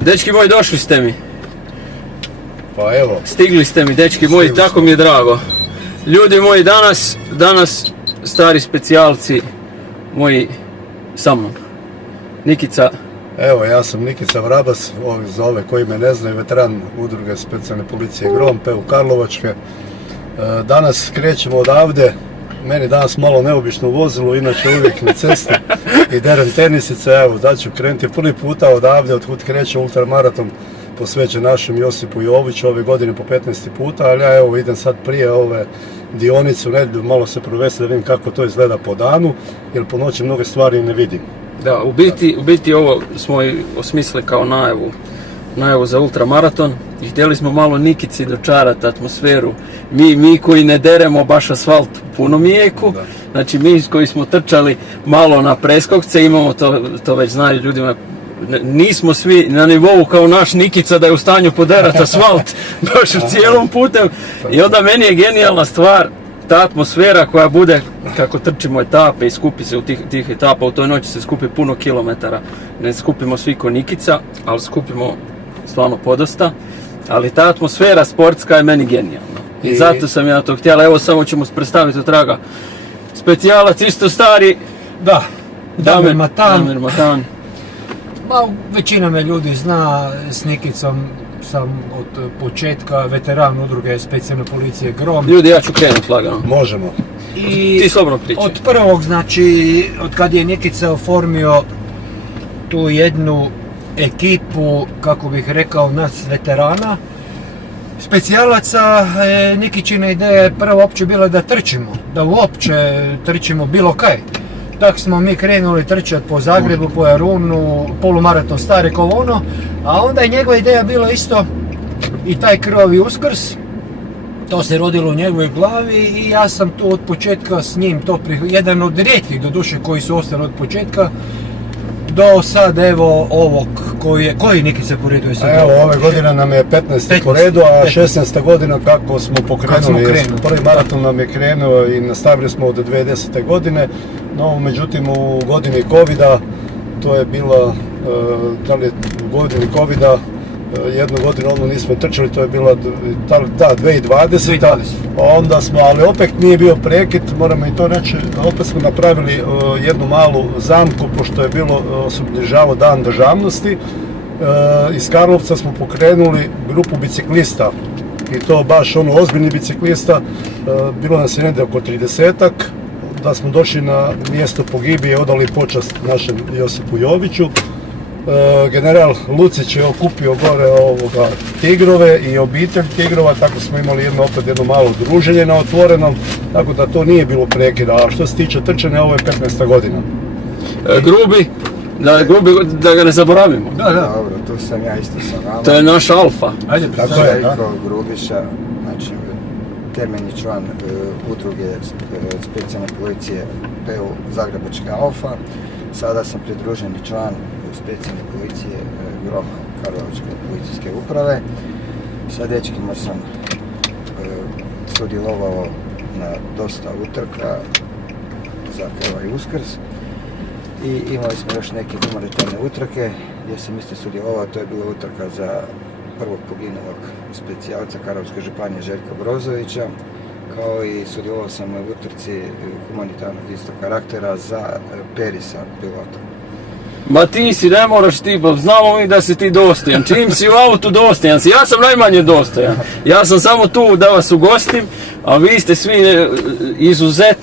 Dečki moji, došli ste mi. Pa evo. Stigli ste mi, dečki moji, tako mi je drago. Ljudi moji, danas stari specijalci moji sa mnom. Nikica. Evo, ja sam Nikica Vrabas, za ove koji me ne znaju, veteran udruge specijalne policije Grom, PU Karlovačke. Danas krećemo odavde. Meni danas malo neobično vozilo, inače uvijek na cesti i derem tenisice. Evo, da ću krenuti prvi puta odavde, otkud kreće ultramaraton posvećen našem Josipu Joviću, ove godine po 15. puta, ali ja evo idem sad prije ove dionice u nedjelju malo se provesti da vidim kako to izgleda po danu, jer po noći mnoge stvari ne vidim. Da, u biti ovo smo i osmislili kao najavu za ultramaraton i htjeli smo malo Nikici dočarati atmosferu. Mi koji ne deremo baš asfalt u punom jeku, znači mi koji smo trčali malo na preskokce, imamo to već znaju ljudima, nismo svi na nivou kao naš Nikica da je u stanju poderati asfalt baš u cijelom putem. I onda meni je genijalna stvar ta atmosfera koja bude kako trčimo etape i skupi se u tih etapa, u toj noći se skupi puno kilometara. Ne skupimo svi ko Nikica, ali skupimo stvarno podosta. Ali ta atmosfera sportska je meni genijalna. I zato sam ja to htjela. Evo samo ćemo predstaviti od traga. Specijalac isto stari. Da, Damir Matan. Ma, većina me ljudi zna, s Nikicom sam od početka veteran udruge specijalne policije Grom. Ljudi, ja ću krenuti lagano. Možemo. I ti slobodno pričaj. od prvog, znači, od kad je Nikica oformio tu jednu ekipu, kako bih rekao, nas veterana, specijalaca, Nikićina ideja je prvo uopće bila da trčimo, da uopće trčimo bilo kaj. Tako smo mi krenuli trčati po Zagrebu, po Jarunu, polumaraton stare kolono, a onda je njegova ideja bila isto i taj krvavi Uskrs. To se rodilo u njegovoj glavi i ja sam tu od početka s njim to jedan od rijetkih doduše koji su ostali od početka do sad evo ovog koji Nikica po redu je sad? Evo, ove godine nam je 15. po redu, a 16. godina kako smo pokrenuli. Prvi maraton nam je krenuo i nastavili smo od 2010. godine, no međutim u godini Covida, to je bila, u godini Covida, jednu godinu ono nismo trčali, to je bila 2020. Onda smo, ali opet nije bio prekid, moramo i to reći, opet smo napravili jednu malu zamku, pošto je bilo obilježavao Dan državnosti. Iz Karlovca smo pokrenuli grupu biciklista i to baš ono ozbiljni biciklista, bilo nas je negdje oko 30-ak, da smo došli na mjesto pogibije i odali počast našem Josipu Joviću. General Lucić je okupio gore tigrove i obitelj tigrova, tako smo imali jedno malo druženje na otvorenom, tako da to nije bilo prekida. A što se tiče trčanja, ovo je 15. godina. Grubi, da ga ne zaboravimo. Da. Dobro, tu sam ja isto sa vama. To je naš alfa. Ajde, tako je, Željko Grubiša, znači temeljni član udruge specijalne policije PU Zagrebačka Alfa. Sada sam pridruženi član specijalne policije Groma Karlovačke policijske uprave. Sa dečkima sam sudjelovao na dosta utrka za krvavi Uskrs i imali smo još neke humanitarne utrke gdje sam isto sudjelovao. To je bila utrka za prvog poginulog specijalca Karlovačke županije Željka Brozovića, kao i sudjelovao sam u utrci humanitarnog istog karaktera za Perisa pilota. Ma ti si, ne moraš ti, znamo mi da si ti dostojan, čim si u autu dostojan si, ja sam najmanje dostojan, ja sam samo tu da vas ugostim, a vi ste svi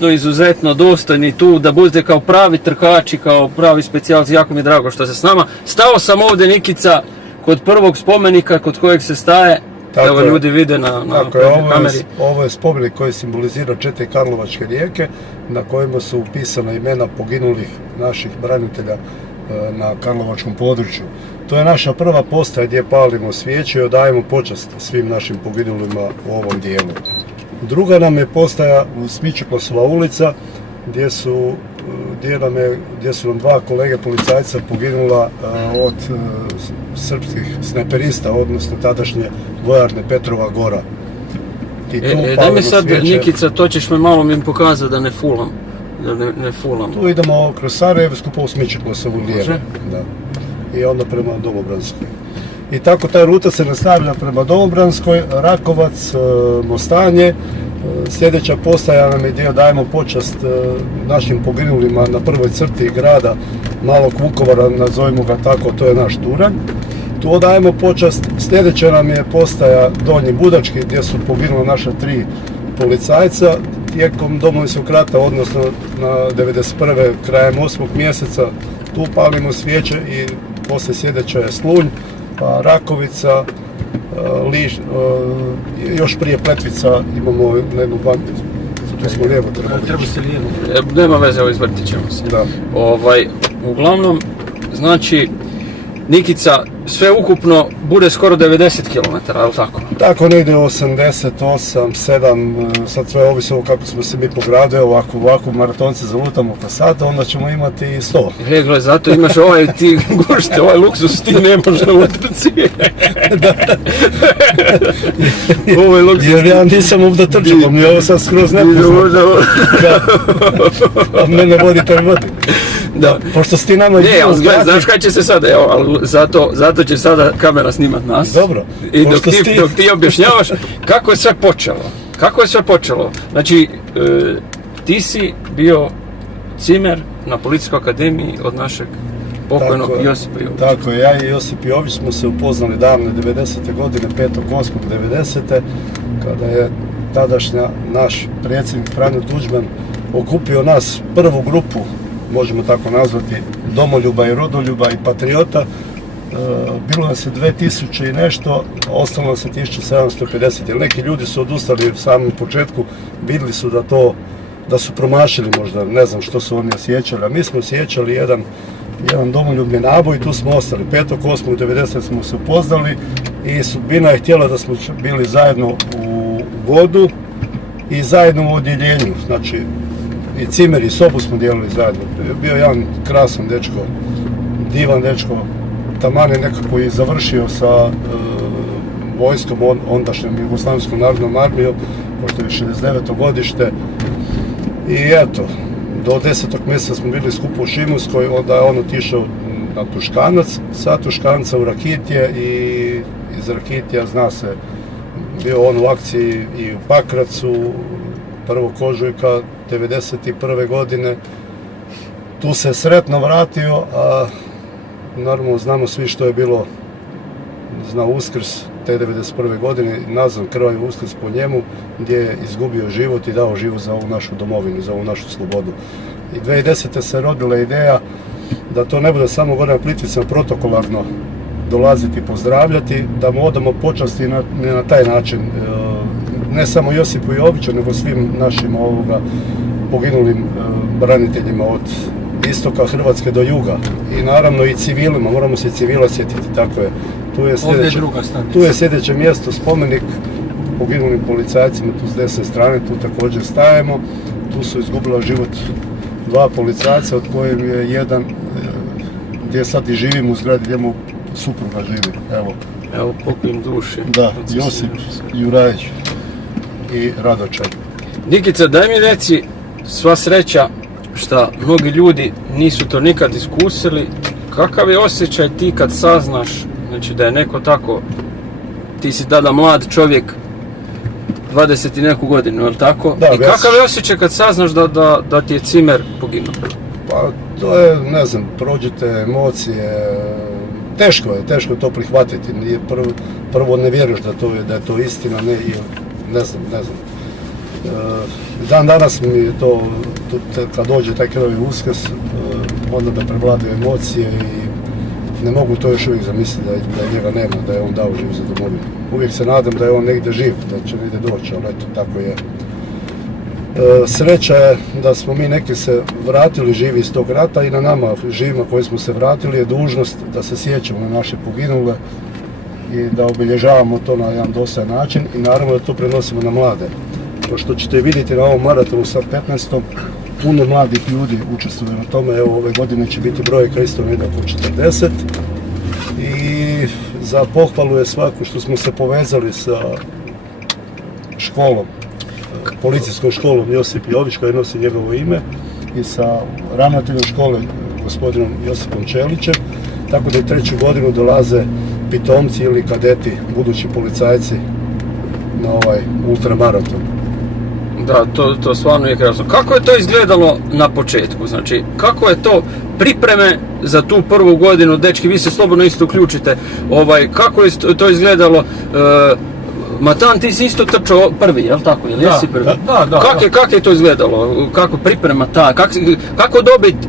izuzetno dostojni tu, da budete kao pravi trkači, kao pravi specijalci, jako mi je drago što ste s nama. Stao sam ovdje, Nikica, kod prvog spomenika kod kojeg se staje, evo ljudi vide na kameri. Ovo je spomenik koji simbolizira 4 karlovačke rijeke, na kojima su upisana imena poginulih naših branitelja na karlovačkom području. To je naša prva postaja gdje palimo svijeće i odajemo počast svim našim poginulima u ovom dijelu. Druga nam je postaja Smičekosova ulica gdje su nam 2 kolege policajca poginula od srpskih snajperista, odnosno tadašnje vojarne Petrova Gora. I tu Daj mi palimo sad, svijeće. Nikica, to ćeš me malo mi pokazati da ne fulam. Da ne fulam. Tu idemo kroz Sarajevsku po Smičekosovu lijevo. Može. Da. I onda prema Domobranskoj. I tako ta ruta se nastavlja prema Domobranskoj, Rakovac, Mostanje. Sljedeća postaja nam je gdje dajemo počast našim poginulima na prvoj crti grada Malog Vukovara, nazovimo ga tako, to je naš Turanj. Tu odajemo počast. Sljedeća nam je postaja Donji Budački gdje su poginula naša 3 policajca tijekom Domovinskog rata, odnosno na 91. krajem 8. mjeseca. Tu palimo svijeće i poslije sljedeća je Slunj, pa Rakovica, još prije Pletvica imamo jednu banku. Tu smo lijevo trebali. Treba se lijevo. Nema veze, ovo izvrtit ćemo se. Da. Uglavnom, znači, Nikica, sve ukupno bude skoro 90 km, ali tako? Tako negdje 88, 7, sad sve ovisi ovo kako smo se mi pogradili, ovako maratonce zalutamo pa sat, onda ćemo imati 100. Gle, zato imaš ti gušte, ovaj luksus ti ne može na utrci. Ovaj luksus. Jer ja nisam ovdje trčao, mi je ovo sad skroz nepoznat. A mene voditelj vodi. Da. Pošto si ti nama... Ne, ali znaš kaj će se sada, evo, ali zato će sada kamera snimat nas. Dobro. I dok ti objašnjavaš kako je sve počelo. Kako je sve počelo? Znači, ti si bio cimer na Policijskoj akademiji od našeg pokojnog Josipa Jovića. Tako je, ja i Josip Jović smo se upoznali davne 90. godine, 5.8.90. kada je tadašnja naš predsjednik Franjo Tuđman okupio nas, prvu grupu, možemo tako nazvati, domoljuba i rodoljuba i patriota. Bilo nas je 2000 i nešto, ostalo nas je 1750, jer neki ljudi su odustali u samom početku, vidjeli su da su promašili možda, ne znam što su oni osjećali, a mi smo osjećali jedan domoljubni naboj i tu smo ostali. 5.8.90 smo se upoznali i sudbina je htjela da smo bili zajedno u vodu i zajedno u odjeljenju, znači i cimer i sobu smo dijelili zajedno. Bio jedan krasan dečko, divan dečko, taman je nekako i završio sa vojskom, ondašnjom Jugoslavenskom narodnom armijom, pošto je 69. godište. I eto, do 10. mjeseca smo bili skupo u Šimunskoj, onda je on otišao na Tuškanac, sa Tuškanca u Rakitje i iz Rakitja zna se, bio on u akciji i u Pakracu, 1. ožujka 1991. godine. Tu se sretno vratio, a normalno znamo svi što je bilo na Uskrs te 1991. godine, nazvan krvavi Uskrs po njemu, gdje je izgubio život i dao život za ovu našu domovinu, za ovu našu slobodu. I 2010. se rodila ideja da to ne bude samo gore na Plitvicama protokolarno dolaziti i pozdravljati, da mu odamo počasti na taj način, ne samo Josipu Joviću, nego svim našim poginulim braniteljima od istoka Hrvatske do juga. I naravno i civilima, moramo se civila sjetiti, tako je. Tu je sljedeće mjesto, spomenik poginulim policajcima, tu s desne strane, tu također stajemo. Tu su izgubila život 2 policajca, od kojim je jedan, gdje sad i živim u zgradi, gdje mu supruga živi. Evo pokojim duši. Da, Josip Jurajić i Radočaj. Nikica, daj mi reci, sva sreća šta mnogi ljudi nisu to nikad iskusili, kakav je osjećaj ti kad saznaš, znači da je neko tako, ti si tada mlad čovjek, 20 i neku godinu, je li tako? Da, i kakav je osjećaj kad saznaš da ti je cimer poginuo? Pa to je, ne znam, prođete emocije, teško je to prihvatiti, prvo ne vjeruješ da je to istina, ne znam. Dan danas mi je to, kad dođe taj krvavi Uskrs, onda da prevladaju emocije i ne mogu to još uvijek zamisliti da njega nema, da je on dao živ za domovinu. Uvijek se nadam da je on negdje živ, da će negdje doći, ali eto, tako je. Sreća je da smo mi neki se vratili živi iz tog rata i na nama živima koji smo se vratili je dužnost da se sjećamo na naše poginule i da obilježavamo to na jedan dosajan način i naravno da to prenosimo na mlade. To što ćete vidjeti na ovom maratonu sa 15. puno mladih ljudi učestvuje na tome, evo ove godine će biti brojka isto negdje oko 40 i za pohvalu je svako što smo se povezali sa školom, policijskom školom Josip Jović koji nosi njegovo ime i sa ravnateljem škole gospodinom Josipom Čelićem, tako da i 3. godinu dolaze pitomci ili kadeti, budući policajci na ovaj ultramaraton. Da, to stvarno je krasno. Kako je to izgledalo na početku? Znači, kako je to pripreme za tu prvu godinu? Dečki, vi se slobodno isto uključite. Kako je to izgledalo? Matan, ti si isto trčao prvi, jel tako? Jel jesi prvi? Da. Kako je to izgledalo? Kako priprema ta? Kako dobiti?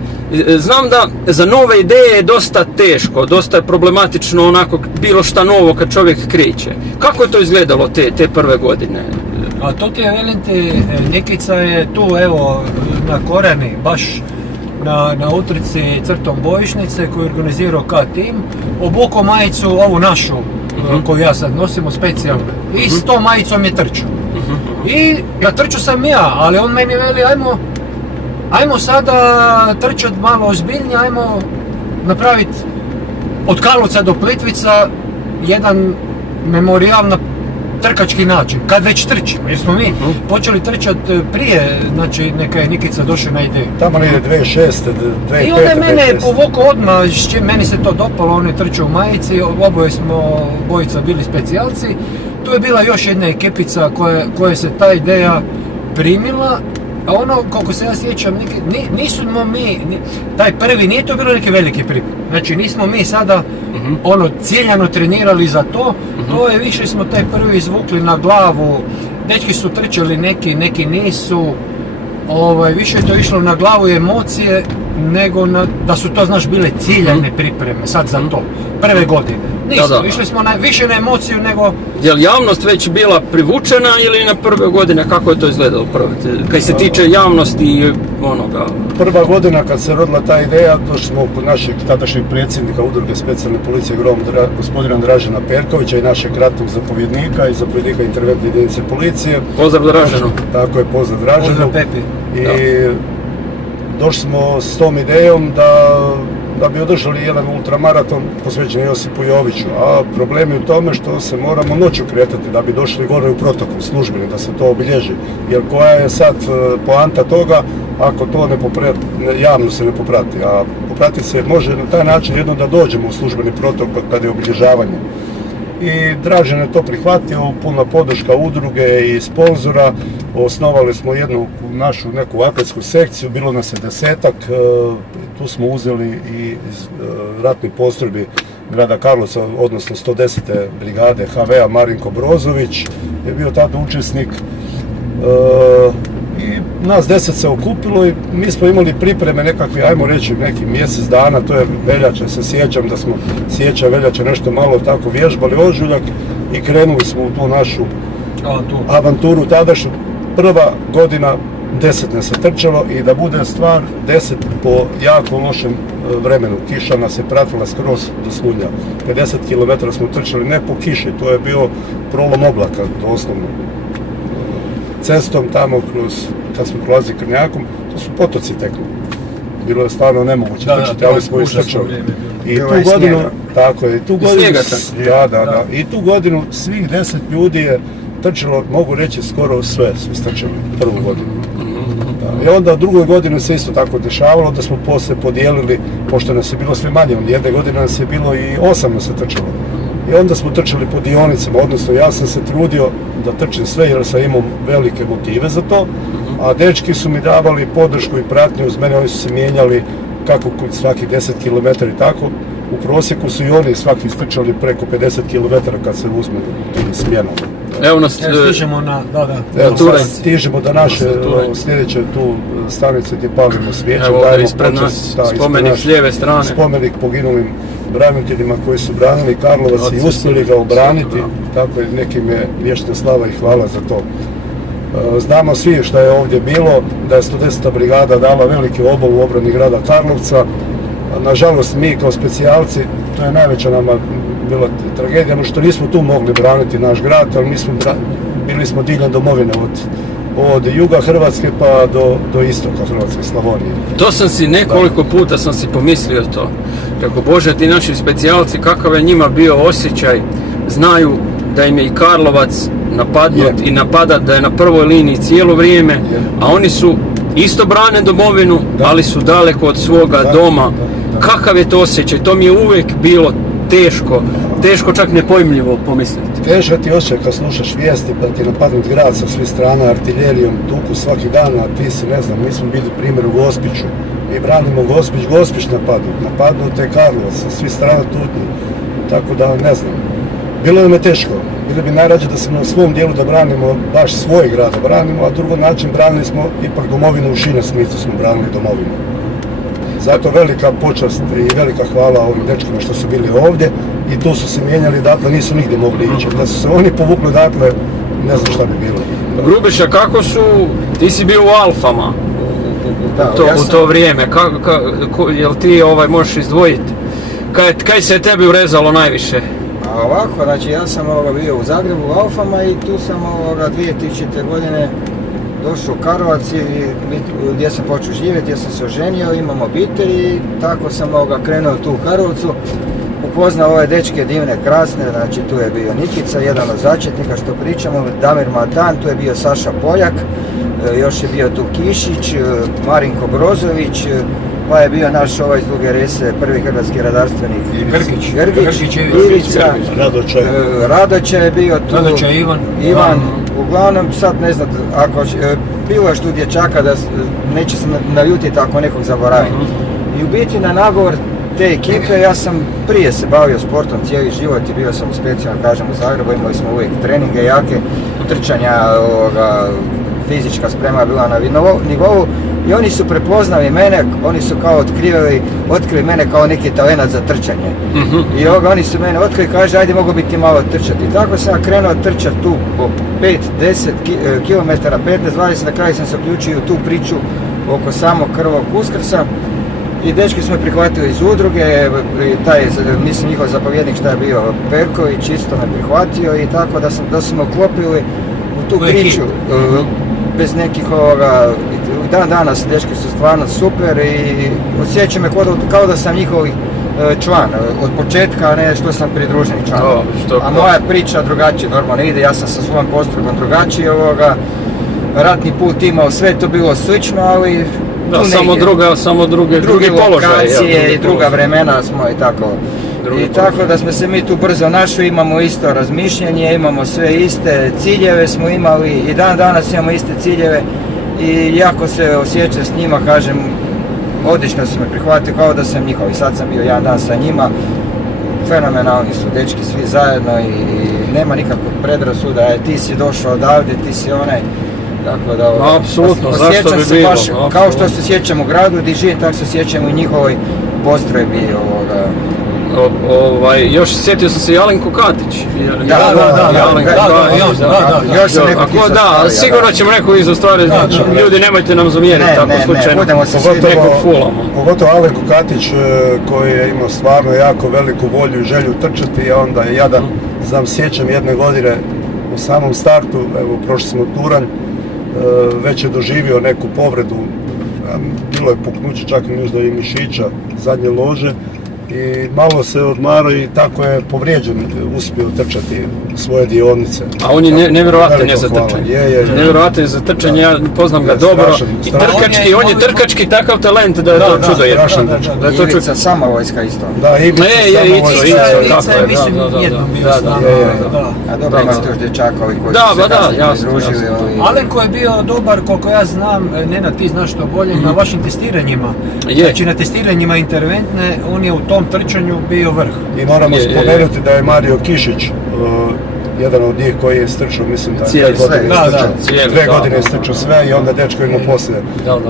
Znam da za nove ideje je dosta teško, dosta je problematično onako bilo šta novo kad čovjek kreće. Kako je to izgledalo te prve godine? A to ti je, velim ti, Nikica je tu evo na Korani, baš na utrci crtom bojišnice koju je organizirao K-Team, obukao majicu ovu našu koju ja sad nosimo specijalno i s tom majicom je trčao. I ja trčao sam ja, ali on meni veli ajmo sada trčati malo ozbiljnije, ajmo napraviti od Karlovca do Plitvica jedan memorial na trkački način, kad već trčimo, jer smo mi počeli trčati prije, znači neka je Nikica došao na ideju. Tamo nije 2006. 2005. I onda je mene povukao odmah, meni se to dopalo, on je trčao u majici, oboje smo bojica bili specijalci. Tu je bila još jedna ekipica koja se ta ideja primila, a ono, koliko se ja sjećam, nismo mi, taj prvi, nije to bilo neki veliki priprem. Znači nismo mi sada ciljano trenirali za to, to je više smo taj prvi izvukli na glavu, dečki su trčali, neki nisu, više je to išlo na glavu i emocije, nego da su to, znaš, bile ciljane pripreme sad za to, prve godine. Nismo, išli smo više na emociju nego... Je li javnost već bila privučena ili na prve godine, kako je to izgledalo prvo? Kad se tiče javnosti i onoga... Prva godina kad se rodila ta ideja, došli smo kod našeg tadašnjeg predsjednika Udruge specijalne policije GROM, gospodina Dražena Perkovića i našeg ratnog zapovjednika i zapovjednika interventne jedinice policije. Pozdrav Draženu. Tako je, pozdrav Draženu. Pozdrav Pepi. I došli smo s tom idejom da bi održali jedan ultramaraton posvećen Josipu Joviću, a problem je u tome što se moramo noću kretati da bi došli gore u protokol službeni, da se to obilježi. Jer koja je sad poanta toga, ako to javno se ne poprati, a poprati se može na taj način jedno da dođemo u službeni protokol kada je obilježavanje. I Dražen je to prihvatio, puna podrška udruge i sponzora. Osnovali smo jednu našu neku atletsku sekciju, bilo nas je 10-ak, tu smo uzeli i iz ratnih postrojbi grada Karlovca, odnosno 110. brigade HV-a Marinko Brozović je bio tada učesnik. I nas 10 se okupilo i mi smo imali pripreme nekakve, ajmo reći, neki mjesec dana, to je veljača, se sjećam da smo sjeća veljača nešto malo tako vježbali ožujak i krenuli smo u tu našu avanturu tadašnju. Prva godina 10 nas se trčalo i da bude stvar 10 po jako lošem vremenu. Kiša nas je pratila skroz do Slunja. 50 km smo trčali ne po kiši, to je bio prolom oblaka doslovno. Cestom tamo kad smo prolazili Krnjakom, to su potoci tekli. Bilo je stvarno nemoguće trčati, ali smo istrčali. I tu godinu, tako je, i tu godinu svih 10 ljudi je trčalo, mogu reći, skoro sve su istrčali prvu godinu. I onda u drugoj godini se isto tako dešavalo da smo poslije podijelili, pošto nas je bilo sve manje, jedne godine nas je bilo i 8 nas je trčalo. I onda smo trčali po dionicama, odnosno ja sam se trudio da trčim sve jer sam imao velike motive za to, a dečki su mi davali podršku i pratnju uz mene, oni su se mijenjali kako svaki 10 km i tako. U prosjeku su i oni svaki istrčali preko 50 km kad se uzme tim smjenom. Evo nas... Stižemo na... Stižemo do naše sljedeće tu stanice gdje palimo svijeće. Evo ovdje ispred nas, spomenik s lijeve strane. Spomenik poginulim braniteljima koji su branili Karlovac i uspjeli ga obraniti. Tako je, nekim je vječna slava i hvala za to. Znamo svi što je ovdje bilo, da je 110. brigada dala veliki obol u obrani grada Karlovca. Nažalost, mi kao specijalci, to je najveća nama bila tragedija, no što nismo tu mogli braniti naš grad, ali bili smo diljem domovine od juga Hrvatske pa do istoka Hrvatske, Slavonije. To sam si nekoliko puta sam si pomislio to. Kako Bože, ti naši specijalci, kakav je njima bio osjećaj, znaju da im je i Karlovac napadnut i napadat, da je na prvoj liniji cijelo vrijeme, a oni su isto brane domovinu, ali su daleko od svoga doma. Kakav je to osjećaj? To mi je uvijek bilo teško čak nepojmljivo pomisliti. Teško ti osjećaj kad slušaš vijesti pa ti napadnut grad sa svih strana artiljerijom, tuku svaki dan, a ti si, ne znam, mi smo bili primjer u Gospiću. Mi branimo Gospić napadnut je Karlovac, sa svih strana tutnji. Tako da, ne znam, bilo nam je teško. Bilo bi najrađe da smo u svom dijelu da branimo baš svoj grad da branimo, a drugo način branili smo ipak domovinu u širem smislu smo branili domovinu. Zato velika počast i velika hvala ovim dečkima što su bili ovdje i tu su se mijenjali, dakle nisu nigdje mogli ići. Da su se oni povukli, dakle, ne znam šta bi bilo. Grubiša, kako su, ti si bio u Alfama u to vrijeme, jel ti možeš izdvojiti? Kaj se tebi urezalo najviše? Ovako, znači ja sam bio u Zagrebu u Alfama i tu sam 2000. godine došao u Karlovac gdje sam počeo živjeti, ja sam se oženio, imam obitelj i tako sam krenuo tu u Karlovcu. Upoznao ove dečke divne, krasne, znači tu je bio Nikica, jedan od začetnika što pričamo, Damir Matan, tu je bio Saša Poljak, još je bio tu Kišić, Marinko Brozović, pa je bio naš iz Duge Rese, prvi hrvatski redarstvenik Grgić, Ivica, Radoća je bio tu, Ivan, uglavnom sad ne znam, bilo je što dječaka da neće se naljutiti ako nekog zaboravim. I u biti na nagovor te ekipe, ja sam prije se bavio sportom cijeli život i bio sam u specijalno, kažem, u Zagrebu, imali smo uvijek treninge jake, trčanja, fizička sprema je bila na nivou i oni su prepoznali mene, oni su kao otkrili mene kao neki talent za trčanje. I oni su mene otkrili, kaže ajde mogu biti malo trčati. I tako sam krenuo trčati tu po 5-10 km, 15-20, na kraju sam se uključio u tu priču oko samog Krvog Uskrsa. I dečki smo prihvatili iz udruge, mislim njihov zapovjednik šta je bio Perković isto me prihvatio i tako da smo uklopili u tu priču bez nekih dan danas dečki su stvarno super i osjećam me kao da sam njihov član od početka, a ne što sam pridruženi član. A moja priča drugačije normalno ide, ja sam sa svojom postrojbom drugačiji ratni put imao, sve to bilo slično, ali da, samo drugi lokacije i druga vremena smo i tako. I tako da smo se mi tu brzo našli, imamo isto razmišljanje, imamo sve iste ciljeve smo imali i dan danas imamo iste ciljeve i jako se osjećam s njima, kažem, odlično su me prihvatili kao da sam njihov i sad sam bio jedan dan sa njima. Fenomenalni su dečki svi zajedno i nema nikakvog predrasuda, ti si došao odavde, ti si onaj. Tako da, apsolutno, zašto bi bilo? Baš, kao što se sjećam u gradu gdje živim, tako se sjećam u njihovoj postrojbi. Još sjetio sam se Jalenko Katić. Sigurno ćemo nekog iza stvari, ljudi nemojte nam zamjeriti tako slučajno. Pogotovo Alenko Katić koji je imao stvarno jako veliku volju i želju trčati, a onda je jadan, sjećam jedne godine u samom startu, evo prošli smo Turanj, već je doživio neku povredu, bilo je puknuće čak možda i mišića zadnje lože i malo se odmarao i tako je povrijeđen, uspio trčati svoje dionice. A on je nevjerojatan je za trčanje. Nevjerojatan je za trčanje, ja poznam ga dobro. I trkački, on je trkački takav talent da je to čudo jedno. Ivica sama vojska isto. Da, Ivica je mislim jednom bio s nama. A dobro imate još dječaka koji su se kasnije pridružili. Alenko je bio dobar, koliko ja znam, Nenad ti znaš to bolje, na vašim testiranjima. Znači na testiranjima interventne, on je u tom trčanju bio vrh. I moramo spomenuti da je Mario Kišić, jedan od njih koji je strčao, mislim da je 2 godine je strčao sve i onda dečko ima poslije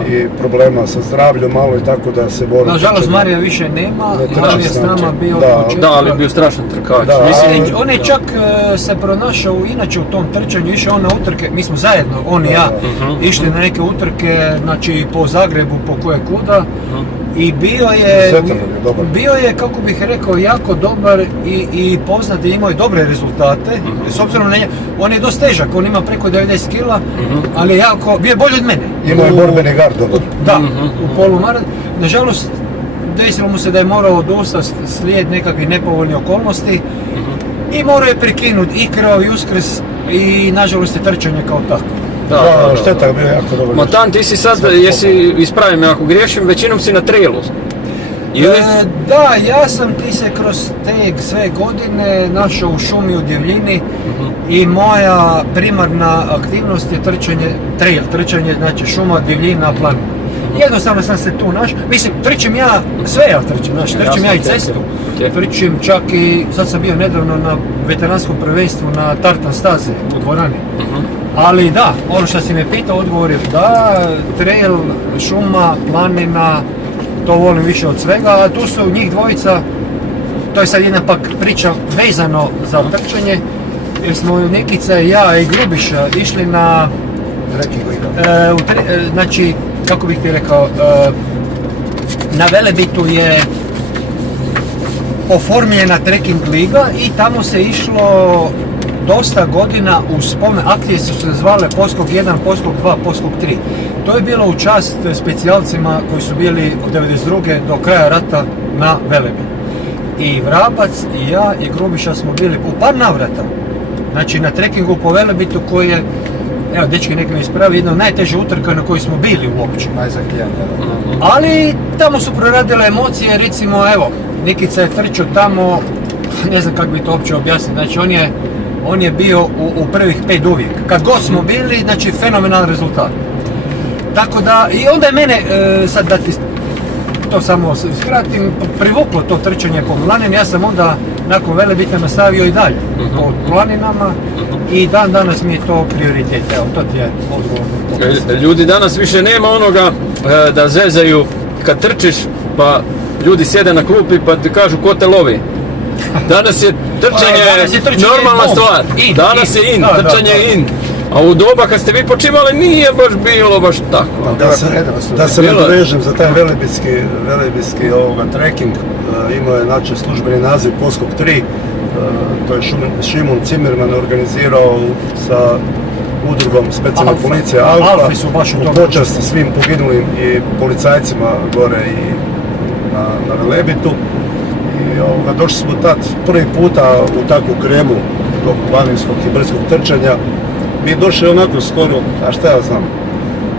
i problema sa zdravljom malo i tako da se bori. Nažalost Marija više nema, on je s nama bio da, ali bio strašan trkač. On je čak se pronašao inače u tom trčanju, išao on na utrke, mi smo zajedno, on i ja, išli na neke utrke, znači po Zagrebu, po koje kuda. I bio je, kako bih rekao, jako dobar i poznat i imao je dobre rezultate. S obzirom na on je dosta težak, on ima preko 90 kila, ali je bio je bolji od mene. Imao je borbeni gard dobar. Da, u polumarat. Nažalost, desilo mu se da je morao odustati slijed nekakvih nepovoljnih okolnosti i morao je prekinuti i krvavi Uskrs i nažalost je trčanje kao tako. Da, šteta je bio jako dobro. Motan, ti si sad, ispravi me ako griješim, većinom si na trailu. Da, ja sam ti se kroz te sve godine našao u šumi u divljini i moja primarna aktivnost je trčanje, znači šuma, divljina, planina. Jednostavno sam se tu našao, mislim, trčim ja, sve ja trčim, trčim ja i cestu, trčim čak i, sad sam bio nedavno na veteranskom prvenstvu na tartan staze u dvorani. Ali da, ono što si me pitao, odgovor je da, trail, šuma, planina, to volim više od svega, a tu su njih dvojica, to je sad jedna pak priča vezano za trčanje, jer smo Nikica, ja i Grubiša išli na, znači, kako bih ti rekao, na Velebitu je oformljena trekking liga i tamo se išlo dosta godina u spomen, akcije su se zvale Poskok 1, Poskok 2, Poskok 3. To je bilo u čast specijalcima koji su bili od 92. do kraja rata na Velebitu. I Vrabac i ja i Grubiša smo bili u par navrata, znači na trekkingu po Velebitu koji je, evo dečki neka me ispravi, jedna od najteže utrka na kojoj smo bili uopće. Ali tamo su proradile emocije, recimo evo, Nikica je trčao tamo, ne znam kako bi to uopće objasniti, znači on je bio u prvih 5 uvijek. Kad god smo bili, znači fenomenalan rezultat. Tako da, i onda je mene, sad da ti to samo skratim, privuklo to trčanje po planinama, ja sam onda nakon Velebita nastavio i dalje po planinama i dan danas mi je to prioritet, evo, to ti je odgovor. Ljudi danas više nema onoga da zezaju kad trčiš, pa ljudi sjede na klupi pa ti kažu ko te lovi. Danas je trčanje normalna stvar, danas je in, trčanje je in. A u doba kad ste vi počimali nije baš bilo baš tako. Da se nadovežem za taj velebitski trekking, imao je znači službeni naziv Poskok 3, to je Šimon Cimerman organizirao sa udrugom specijalna policija Alfa, u počast svim poginulim i policajcima gore i na Velebitu. I došli smo tad prvi puta u takvu kremu tog planinskog i brdskog trčanja. Mi je došli onako skoro, a šta ja znam,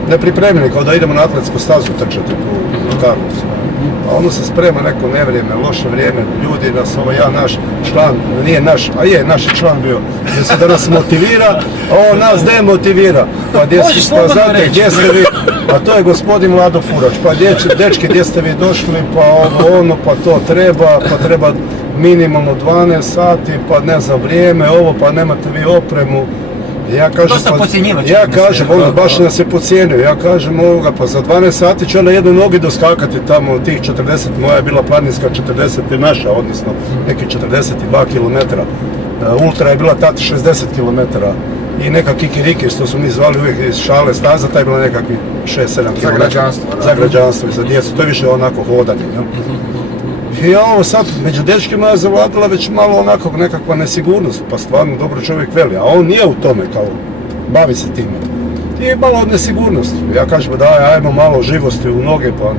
nepripremljeni, kao da idemo na atletsku stazu trčati u Karlovcu. A ono se sprema neko nevrijeme, loše vrijeme, ljudi nas, naš član, nije naš, a je naš član bio, gdje se da nas motivira, a on nas demotivira. Pa znate, gdje ste vi? Pa to je gospodin Vlado Furač, pa dečki gdje ste vi došli, pa to treba minimalno 12 sati, pa ne znam vrijeme, pa nemate vi opremu. Ja kažem, baš nas je pocijenio, ja kažem pa za 12 sati će na jednoj nogi doskakati tamo tih 40, moja je bila planinska 40 je naša, odnosno neki 42 km. Ultra je bila tad 60 km i neka kikiriki, što smo mi zvali uvijek iz šale staza, taj je bila nekakvi 6-7 km. Za građanstvo i za djecu, to je više onako hodanje. I ovo sad, među dečkima je zavladala već malo onako nekakva nesigurnost, pa stvarno dobro čovjek veli, a on nije u tome kao, bavi se time. I malo od nesigurnosti. Ja kažem da ajmo malo živosti u noge, pa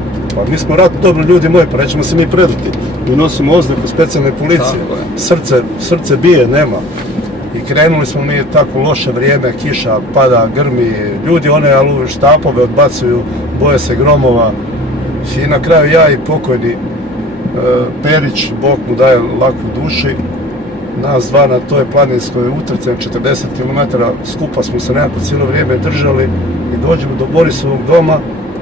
mi smo dobro ljudi moji, pa nećemo se mi predati. Mi nosimo oznaku specijalne policije, srce bije, nema. I krenuli smo mi tako loše vrijeme, kiša pada, grmi, ljudi one štapove odbacuju, boje se gromova. I na kraju ja i pokojni Perić, Bog mu daje laku duši, nas dva na toj planinskoj utrci 40 km, skupa smo se nekako cijelo vrijeme držali i dođemo do Borisovog doma,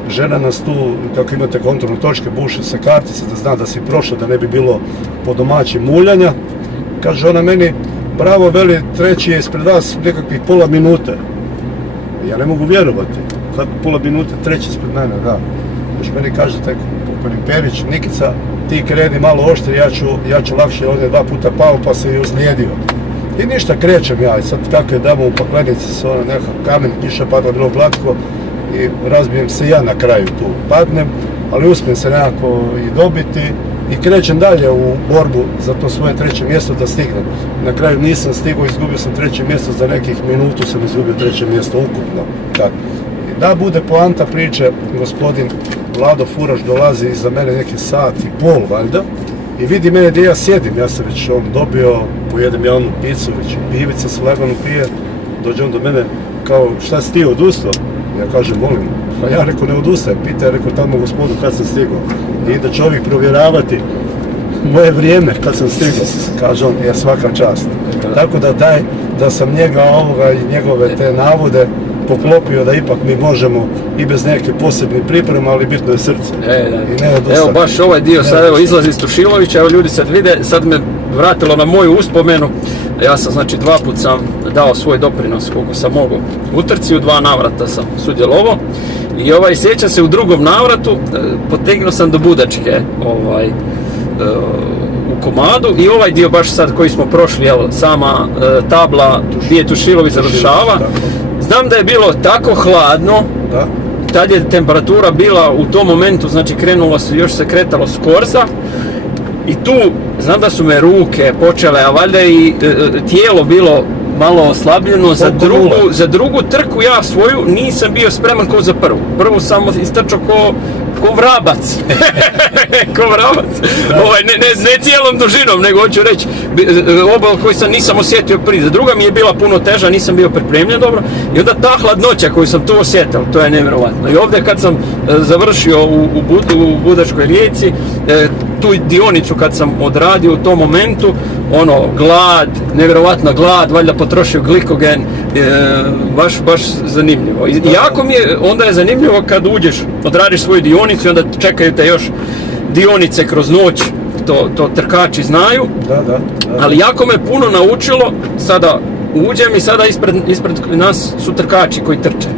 žena nas tu, kako imate kontrolne točke, buše se kartice da zna da si prošao, da ne bi bilo po domaćim muljanja. Kaže ona meni, bravo, veli, treći je ispred vas nekakvih pola minute. Ja ne mogu vjerovati, kako pola minute, treći ispred mene, da. Još meni kaže taj pokojni Perić, Nikica, ti kreni malo oštri, ja ću lakše, on je 2 puta pao pa se i ozlijedio. I ništa, krećem ja i sad kako je damo u paklenici se ono nekakav kamen, kiša pada bilo glatko i razbijem se ja na kraju tu, padnem, ali uspijem se nekako i dobiti i krećem dalje u borbu za to svoje treće mjesto da stignem. Na kraju nisam stigao, izgubio sam treće mjesto, za nekih minutu sam izgubio treće mjesto ukupno. Da bude poanta priče, gospodin Vlado Furaš dolazi iza mene neki sat i pol valjda i vidi mene gdje ja sjedim, ja sam već dobio, pojedem ja onu picu, već pivica se lagano pije, dođe on do mene kao šta si ti odustao? Ja kažem molim, pa ja rekao ne odustajem, pita rekao tamo gospodu kad sam stigao. I ide čovjek provjeravati moje vrijeme kad sam stigao, kaže on, je svaka čast. Tako da sam njega i njegove te navode poklopio da ipak mi možemo i bez neke posebne pripreme, ali bitno je srce. I ne odustati. Evo baš ovaj dio sad evo izlazi iz Tušilovića, evo ljudi sad vide, sad me vratilo na moju uspomenu. Ja sam znači 2 put sam dao svoj doprinos koliko sam mogao u trci, u 2 navrata sam sudjelovao i sjećam se u drugom navratu potegnuo sam do Budačke u komadu i ovaj dio baš sad koji smo prošli, evo sama tabla gdje Tušilović završava. Znam da je bilo tako hladno, tad je temperatura bila u tom momentu, znači krenulo se, još se kretalo s Korza i tu znam da su me ruke počele, a valjda i tijelo bilo malo oslabljeno, za drugu trku ja svoju nisam bio spreman kao za prvu. Prvu sam istrčao ko vrabac. Ko vrabac. Ne cijelom dužinom, nego hoću reći obal koji sam nisam osjetio prije. Za druga mi je bila puno teža, nisam bio pripremljen dobro. I onda ta hladnoća koju sam tu osjetio, to je nevjerovatno. I ovdje kad sam završio u Budačkoj Rijeci, tu dionicu kad sam odradio u tom momentu, glad, nevjerovatna glad, valjda potrošio glikogen, baš zanimljivo. I jako mi je, onda je zanimljivo kad uđeš, odradiš svoju dionicu i onda čekaju te još dionice kroz noć, to trkači znaju, ali jako me puno naučilo, sada uđem i sada ispred nas su trkači koji trče.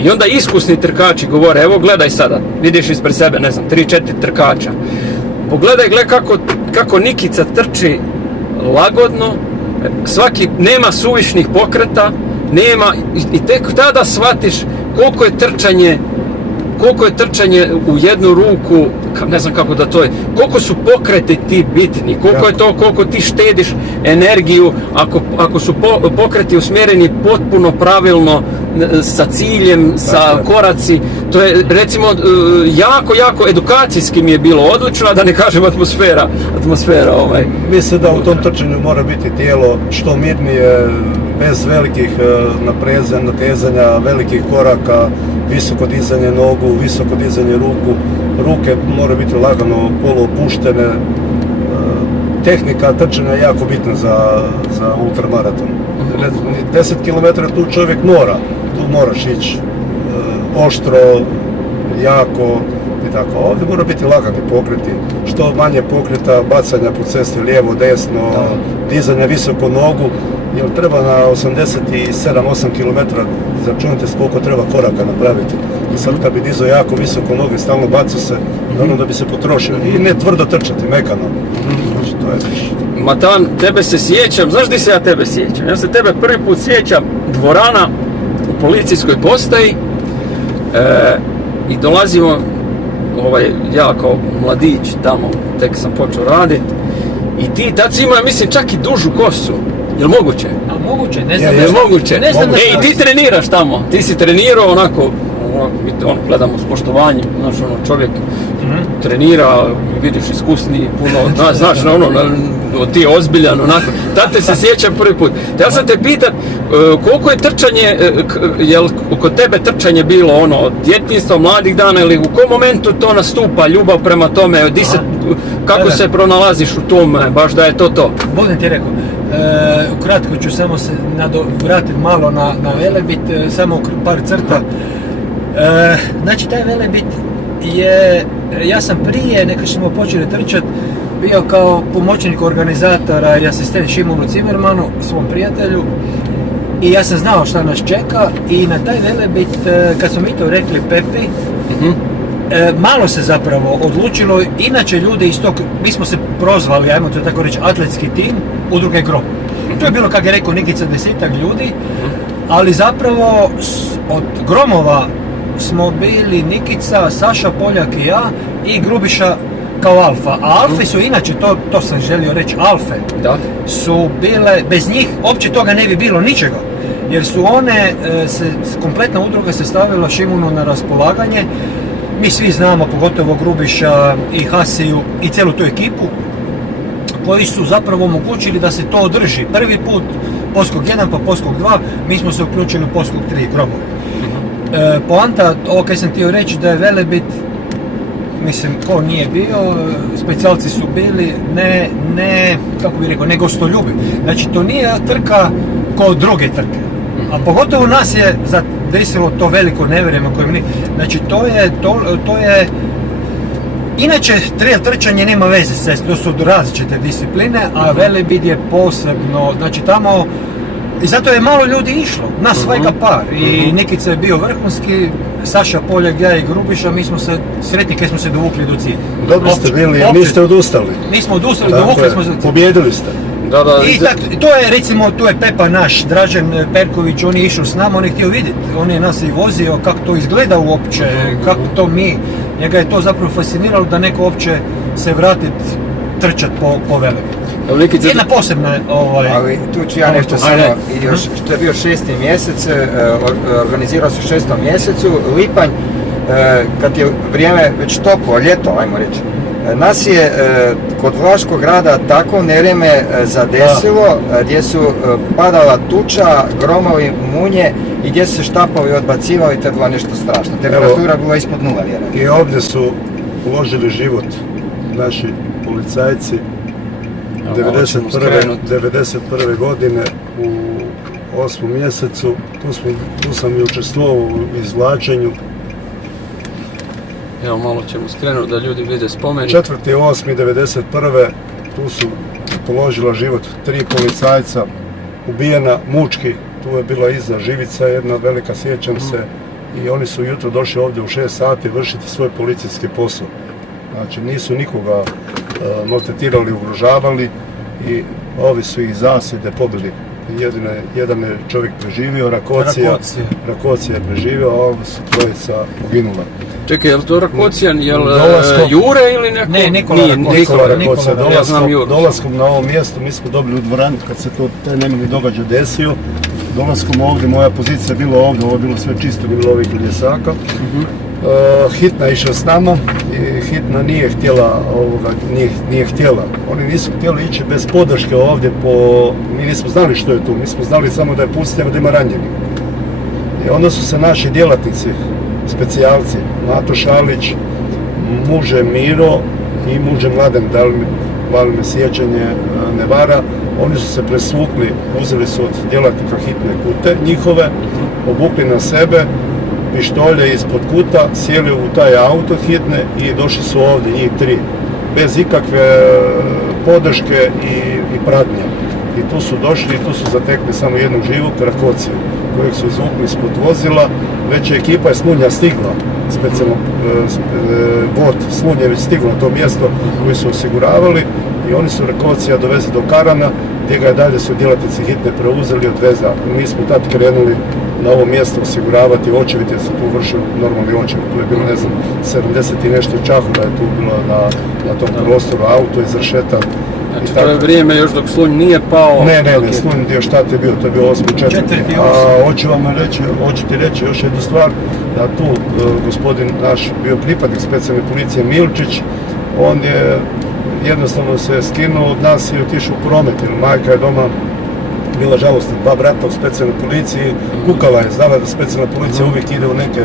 I onda iskusni trkači govore, evo gledaj sada, vidiš ispred sebe, ne znam, 3-4 trkača. Pogledaj kako Nikica trči lagodno, nema suvišnih pokreta, i tek tada shvatiš koliko je trčanje u jednu ruku, ne znam kako da to je, koliko su pokreti ti bitni, koliko ti štediš energiju ako su pokreti usmjereni potpuno pravilno sa ciljem, sa koraci. To je recimo jako edukacijski mi je bilo odlično, a da ne kažem atmosfera. Mislim da u tom trčanju mora biti tijelo što mirnije, bez velikih natezanja, velikih koraka, visoko dizanje nogu, visoko dizanje ruke moraju biti lagano poluopuštene. Tehnika trčanja je jako bitna za ultramaraton. 10 km tu čovjek tu moraš ići oštro, jako i tako. Ovdje mora biti lagani pokreti, što manje pokreta, bacanja po cesti lijevo, desno, dizanja visoko nogu, jer treba na 87-8 km začunite koliko treba koraka napraviti. I sad kad bi dizao jako visoko noge, stalno baca se, da bi se potrošio. I ne tvrdo trčati, mekano. Znači, to je više. Matan, tebe se sjećam, znaš di se ja tebe sjećam? Ja se tebe prvi put sjećam, dvorana u policijskoj postaji i dolazimo, ja kao mladić tamo, tek sam počeo raditi i ti tad si imao, mislim, čak i dužu kosu. Jel moguće? A moguće, ne znam. Jel moguće? I ti treniraš tamo, ti si trenirao onako, gledamo s poštovanjem, znaš, čovjek trenira, vidiš iskusniji, puno, znaš, ti je ozbiljan, onako, tad te se sjećam prvi put. Ja sam te pitat, koliko je trčanje, jel kod tebe trčanje bilo djetinjstvo, mladih dana, ili u kom momentu to nastupa, ljubav prema tome, kako se pronalaziš u tome, baš da je to? Budem ti rekao, kratko ću samo se vratiti malo na Velebit, samo par crta. Znači taj Velebit je, ja sam prije nego smo počeli trčati bio kao pomoćnik organizatora i asistent Šimonu Cimermanu, svom prijatelju, i ja sam znao šta nas čeka i na taj Velebit, kad smo mi to rekli Pepi, malo se zapravo odlučilo, inače ljudi iz tog, mi smo se prozvali, ajmo to tako reći, atletski tim Udruge Grom. To je bilo, kako je rekao Nikica, 10-ak ljudi, ali zapravo od Gromova smo bili Nikica, Saša Poljak i ja i Grubiša kao alfa. A alfe su inače, to sam želio reći, alfe su bile, bez njih uopće toga ne bi bilo ničega. Jer su one, kompletna udruga se stavila Šimunu na raspolaganje. Mi svi znamo, pogotovo Grubiša i Hasiju i cijelu tu ekipu. koji su zapravo omogućili da se to održi. Prvi put Poskok 1 pa Poskok 2, mi smo se uključili u Poskok 3 Grobovi. Poanta, ovo kaj sam htio reći, da je Velebit, mislim, ko nije bio, specijalci su bili, kako bih rekao, ne gostoljubi. Znači, to nije trka kao druge trke. A pogotovo nas je zadesilo to veliko nevrijeme koje mi... Znači, to je... Inače, trail trčanje nema veze s cestom, to su različite discipline, a Velebit je posebno, znači tamo... I zato je malo ljudi išlo, nas svega par. I Nikica je bio vrhunski, Saša Poljak, ja i Grubiša, mi smo se sretni kad smo se dovukli do cilja. Dobro ste bili, a niste odustali. Nismo odustali, dovukli smo se do cilja. Pobjedili ste. I to je, recimo, tu je Pepa naš, Dražen Perković, on je išao s nama, on je htio vidjeti, on je nas i vozio, kako to izgleda uopće, kako to mi, njega je to zapravo fasciniralo da neko uopće se vratit trčat po Velebitu. Jedna posebna Ali tu ću ja nešto samo, još, što je bio 6. mjesec, organizirao se u 6. mjesecu, lipanj, kad je vrijeme već toplo, ljeto, ajmo reći. Nas je kod Vlaškog grada tako nevrijeme zadesilo, gdje su padala tuča, gromovi, munje i gdje su se štapovi odbacivali, to je bilo nešto strašno. Temperatura bila ispod 0, vjerojatno. I ovdje su uložili život naši policajci 91. godine u 8. mjesecu. Tu sam i učestvovao u izvlačenju. Evo, malo ćemo skrenuti da ljudi vide spomenik. 4.8.91. tu su položila život 3 policajca, ubijena mučki, tu je bila iza živica jedna velika, sjećam se, i oni su jutro došli ovdje u 6 sati vršiti svoj policijski posao. Znači nisu nikoga maltretirali, ugrožavali i ovi su ih zasjede pobili. Jedan je čovjek preživio, Rakocija je preživio, a ovo su trojica uginula. Čekaj, je li to Rakocijan, je li Jure ili neko? Ne, Nikola Rakocija. Dolaskom na ovo mjesto, mi smo dobili u dvoranu kad se taj nemili događaj desio. Dolaskom ovdje, moja pozicija je bila ovdje, ovo je bilo sve čisto, nije bilo ovih ljesaka. Hitna je išla s nama i Hitna nije htjela. Oni nisu htjeli ići bez podrške ovdje, mi nismo znali što je tu, mi smo znali samo da je pustljeno, da ima ranjeni. I onda su se naši djelatnici, specijalci, Mato Šalić, muže Miro i muže Mladen, da li me sjećanje ne vara, oni su se presvukli, uzeli su od djelatnika Hitne kute njihove, obukli na sebe, pištolje ispod kuta, sjeli u taj auto Hitne i došli su ovdje, njih 3, bez ikakve podrške i pratnje. I tu su došli i tu su zatekli samo jednog živog, Rakociju, kojeg su izvukli ispod vozila. Već je ekipa Slunja stigla, specijalno vod Slunje je već stiglo na to mjesto koji su osiguravali i oni su Rakocija dovezi do Karana, gdje ga dalje su djelatnici Hitne preuzeli od veza. Mi smo tad krenuli na ovo mjesto osiguravati očevid, jer se tu vršio normalni očevid. Tu je bilo, ne znam, 70 i nešto čahura je tu bilo na tom prostoru, auto je zršetan. Znači, to je vrijeme još dok Slunj nije pao? Ne, Slunj dio šta je bio, to je bio 8.4. A hoću ti reći još jednu stvar, da tu gospodin naš bio pripadnik specijalne policije Milčić, on je jednostavno se skinuo od nas i otišao u promet, jer majka je doma bila žalostna, 2 brata u specijalnoj policiji, kukala je, znala da specijalna policija uvijek ide u neke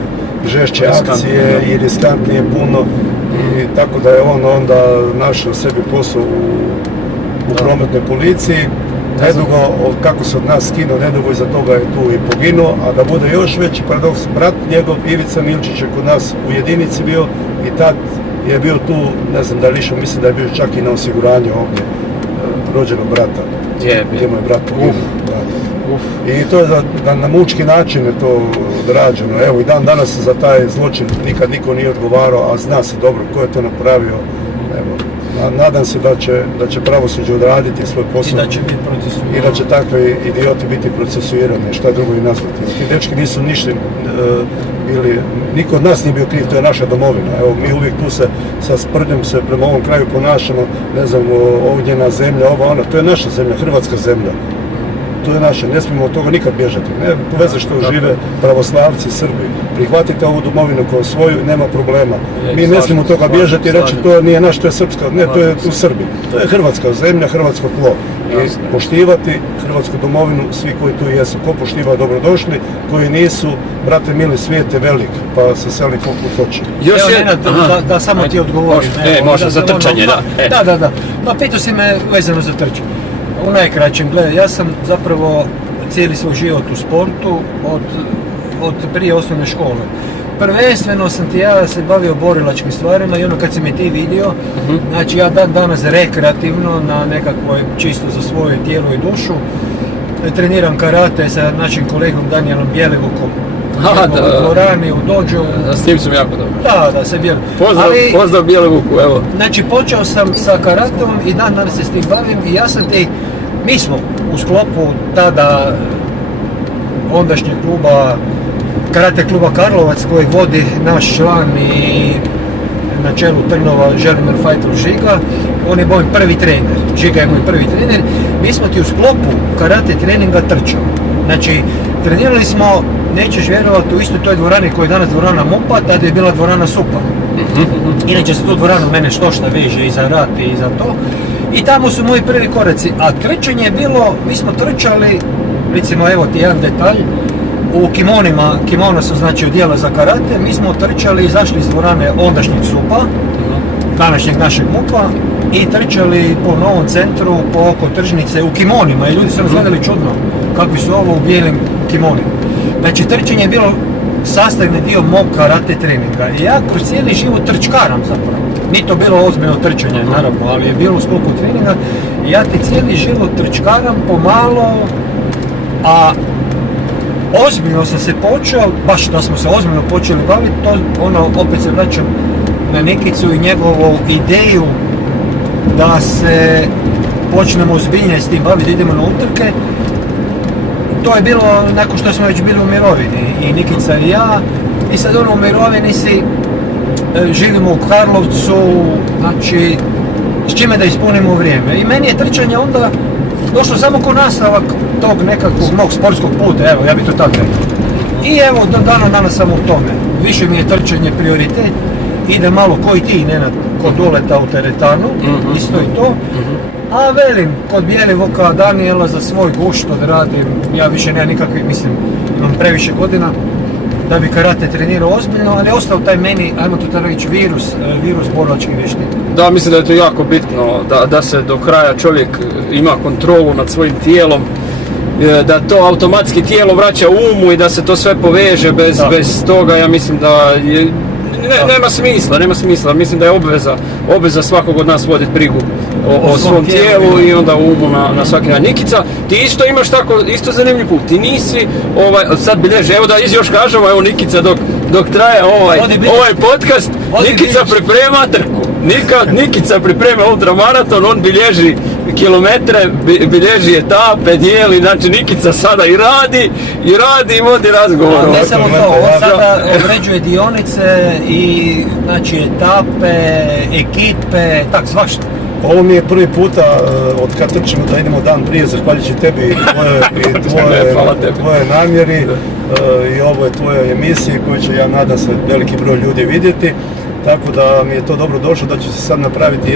žešće akcije i riskantnije puno, i tako da je on onda našao sebi posao u prometnoj policiji. Nedugo, kako se od nas skinuo, nedugo iza toga je tu i poginuo, a da bude još veći paradoks, brat njegov Ivica Milčić je kod nas u jedinici bio i tad je bio tu, ne znam da je lišao, mislim da je bio čak i na osiguranju ovdje rođenog brata. Gdje mu je brat poginuo. I to je na mučki način je to rađeno. Evo i dan danas za taj zločin nikad niko nije odgovarao, a zna se dobro ko je to napravio. Evo, nadam se da će pravosuđe odraditi svoj posao. I da će biti procesuirani. I da će takvi idioti biti procesuirani, šta drugo i nazvati. Ti dečki nisu ništa bili, niko od nas nije bio kriv, to je naša domovina. Evo, mi uvijek tu se sa sprdnjom se prema ovom kraju ponašamo, ne znam, ovdje na zemlja, ovo, ono, to je naša zemlja, hrvatska zemlja. to je naše, ne smijemo od toga nikad bježati. Ne veze što žive pravoslavci, Srbi. Prihvatite ovu domovinu kao svoju, nema problema. Mi ne smijemo od toga bježati i reći to nije naš, to je srpska, ne, to je u Srbiji. To je hrvatska zemlja, hrvatsko tlo. I poštivati hrvatsku domovinu, svi koji tu jesu. Ko poštiva, dobrodošli, koji nisu, brate mili, svijet je velik, pa se seli koliko hoće. Još da samo ti odgovorim. Može, za trčanje, da. Da. Pa pitao si me vezano za trčanje. U najkraćem, gledaj, ja sam zapravo cijeli svoj život u sportu od prije osnovne škole. Prvenstveno sam ja se bavio borilačkim stvarima i ono kad si me ti vidio, znači ja dan danas rekreativno na nekakvoj čisto za svoje tijelo i dušu treniram karate sa našim kolegom Danielom Bjelivukom u dvorani, u dođu. S tim sam jako dobro. Da, se Bjelivuku. Pozdrav Bjelivuku, evo. Znači počeo sam sa karatom i dan danas se s tim bavim i ja sam mi smo u sklopu tada ondašnjeg kluba Karate kluba Karlovac koji vodi naš član i na čelu Trnova Želimir Fajtrov Žiga, on je moj prvi trener, Žiga je moj prvi trener, mi smo ti u sklopu karate treninga trčali. Znači, trenirali smo, nećeš vjerovati, u istoj toj dvorani koja je danas dvorana MUP-a, tada je bila dvorana SUP-a. Inače se tu dvoranu mene štošta veže i za rat i za to. I tamo su moji prvi koraci, a trčanje je bilo, mi smo trčali, recimo evo ti jedan detalj, u kimonima, kimono su znači odjela za karate, mi smo trčali, izašli iz dvorane ondašnjeg SUP-a, današnjeg našeg MUP-a i trčali po Novom centru, po oko tržnice u kimonima i ljudi su nas gledali čudno kakvi su ovo u bijelim kimonima. Znači trčanje je bilo sastavni dio mog karate treninga i ja kroz cijeli život trčkaram zapravo. Nije to bilo ozbiljno trčanje naravno, ali je bilo u sklopu treninga i ja ti cijeli život trčkaram pomalo, a ozbiljno sam se počeo, baš da smo se ozbiljno počeli baviti, to opet se vraćam na Nikicu i njegovu ideju da se počnemo ozbiljnije s tim baviti, idemo na utrke. To je bilo nakon što smo već bili u mirovini i Nikica i ja i sad u mirovini živimo u Karlovcu, znači s čime da ispunimo vrijeme. I meni je trčanje onda došlo samo ko nastavak tog nekakvog mog sportskog puta, evo, ja bi to tako rekao. I evo, do dana danas sam u tome. Više mi je trčanje prioritet, ide malo ko i ti, Nenad, kod uleta u teretanu, isto i to. A velim, kod Bjelivuka, Daniela za svoj gušt odradim, ja više nemam nikakvih, mislim, imam previše godina da bi karate trenirao ozbiljno, ali je ostao taj meni, ajmo to tako reći, virus borilačkih vještina. Da, mislim da je to jako bitno, da se do kraja čovjek ima kontrolu nad svojim tijelom, da to automatski tijelo vraća umu i da se to sve poveže bez toga, ja mislim da je, nema smisla, mislim da je obveza svakog od nas voditi brigu o svom tijelu i onda umu na svaki dan. Nikica, ti isto imaš tako, isto zanimljiv put, ti nisi, sad bilježi, evo da još kažemo, evo Nikica dok traje ovaj podcast, Nikica priprema trku, Nikica priprema ultramaraton, on bilježi kilometre, bilježi etape, dijeli, znači Nikica sada i radi i vodi razgovor. Ne samo to, on sada određuje dionice i znači etape, ekipe, tak svašta. Ovo mi je prvi puta od kad trčimo da idemo dan prije, zahvaljujući tebi i tvoje namjeri i ovoj tvojoj emisiji koju će, ja nadam se, veliki broj ljudi vidjeti. Tako da mi je to dobro došlo da će se sad napraviti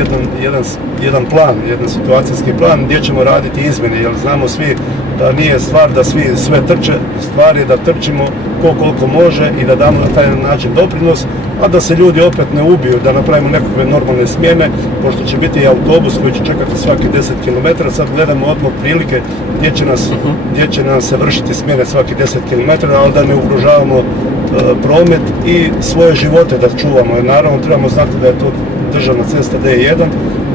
jedan plan, jedan situacijski plan gdje ćemo raditi izmjene, jer znamo svi da nije stvar da svi sve trče, stvar je da trčimo koliko može i da damo na taj način doprinos, a da se ljudi opet ne ubiju, da napravimo nekakve normalne smjene, pošto će biti i autobus koji će čekati svaki 10 km, sad gledamo odmah prilike gdje će nas se vršiti smjene svaki 10 km, ali da ne ugrožavamo promet i svoje živote da čuvamo. Naravno trebamo znati da je to državna cesta D1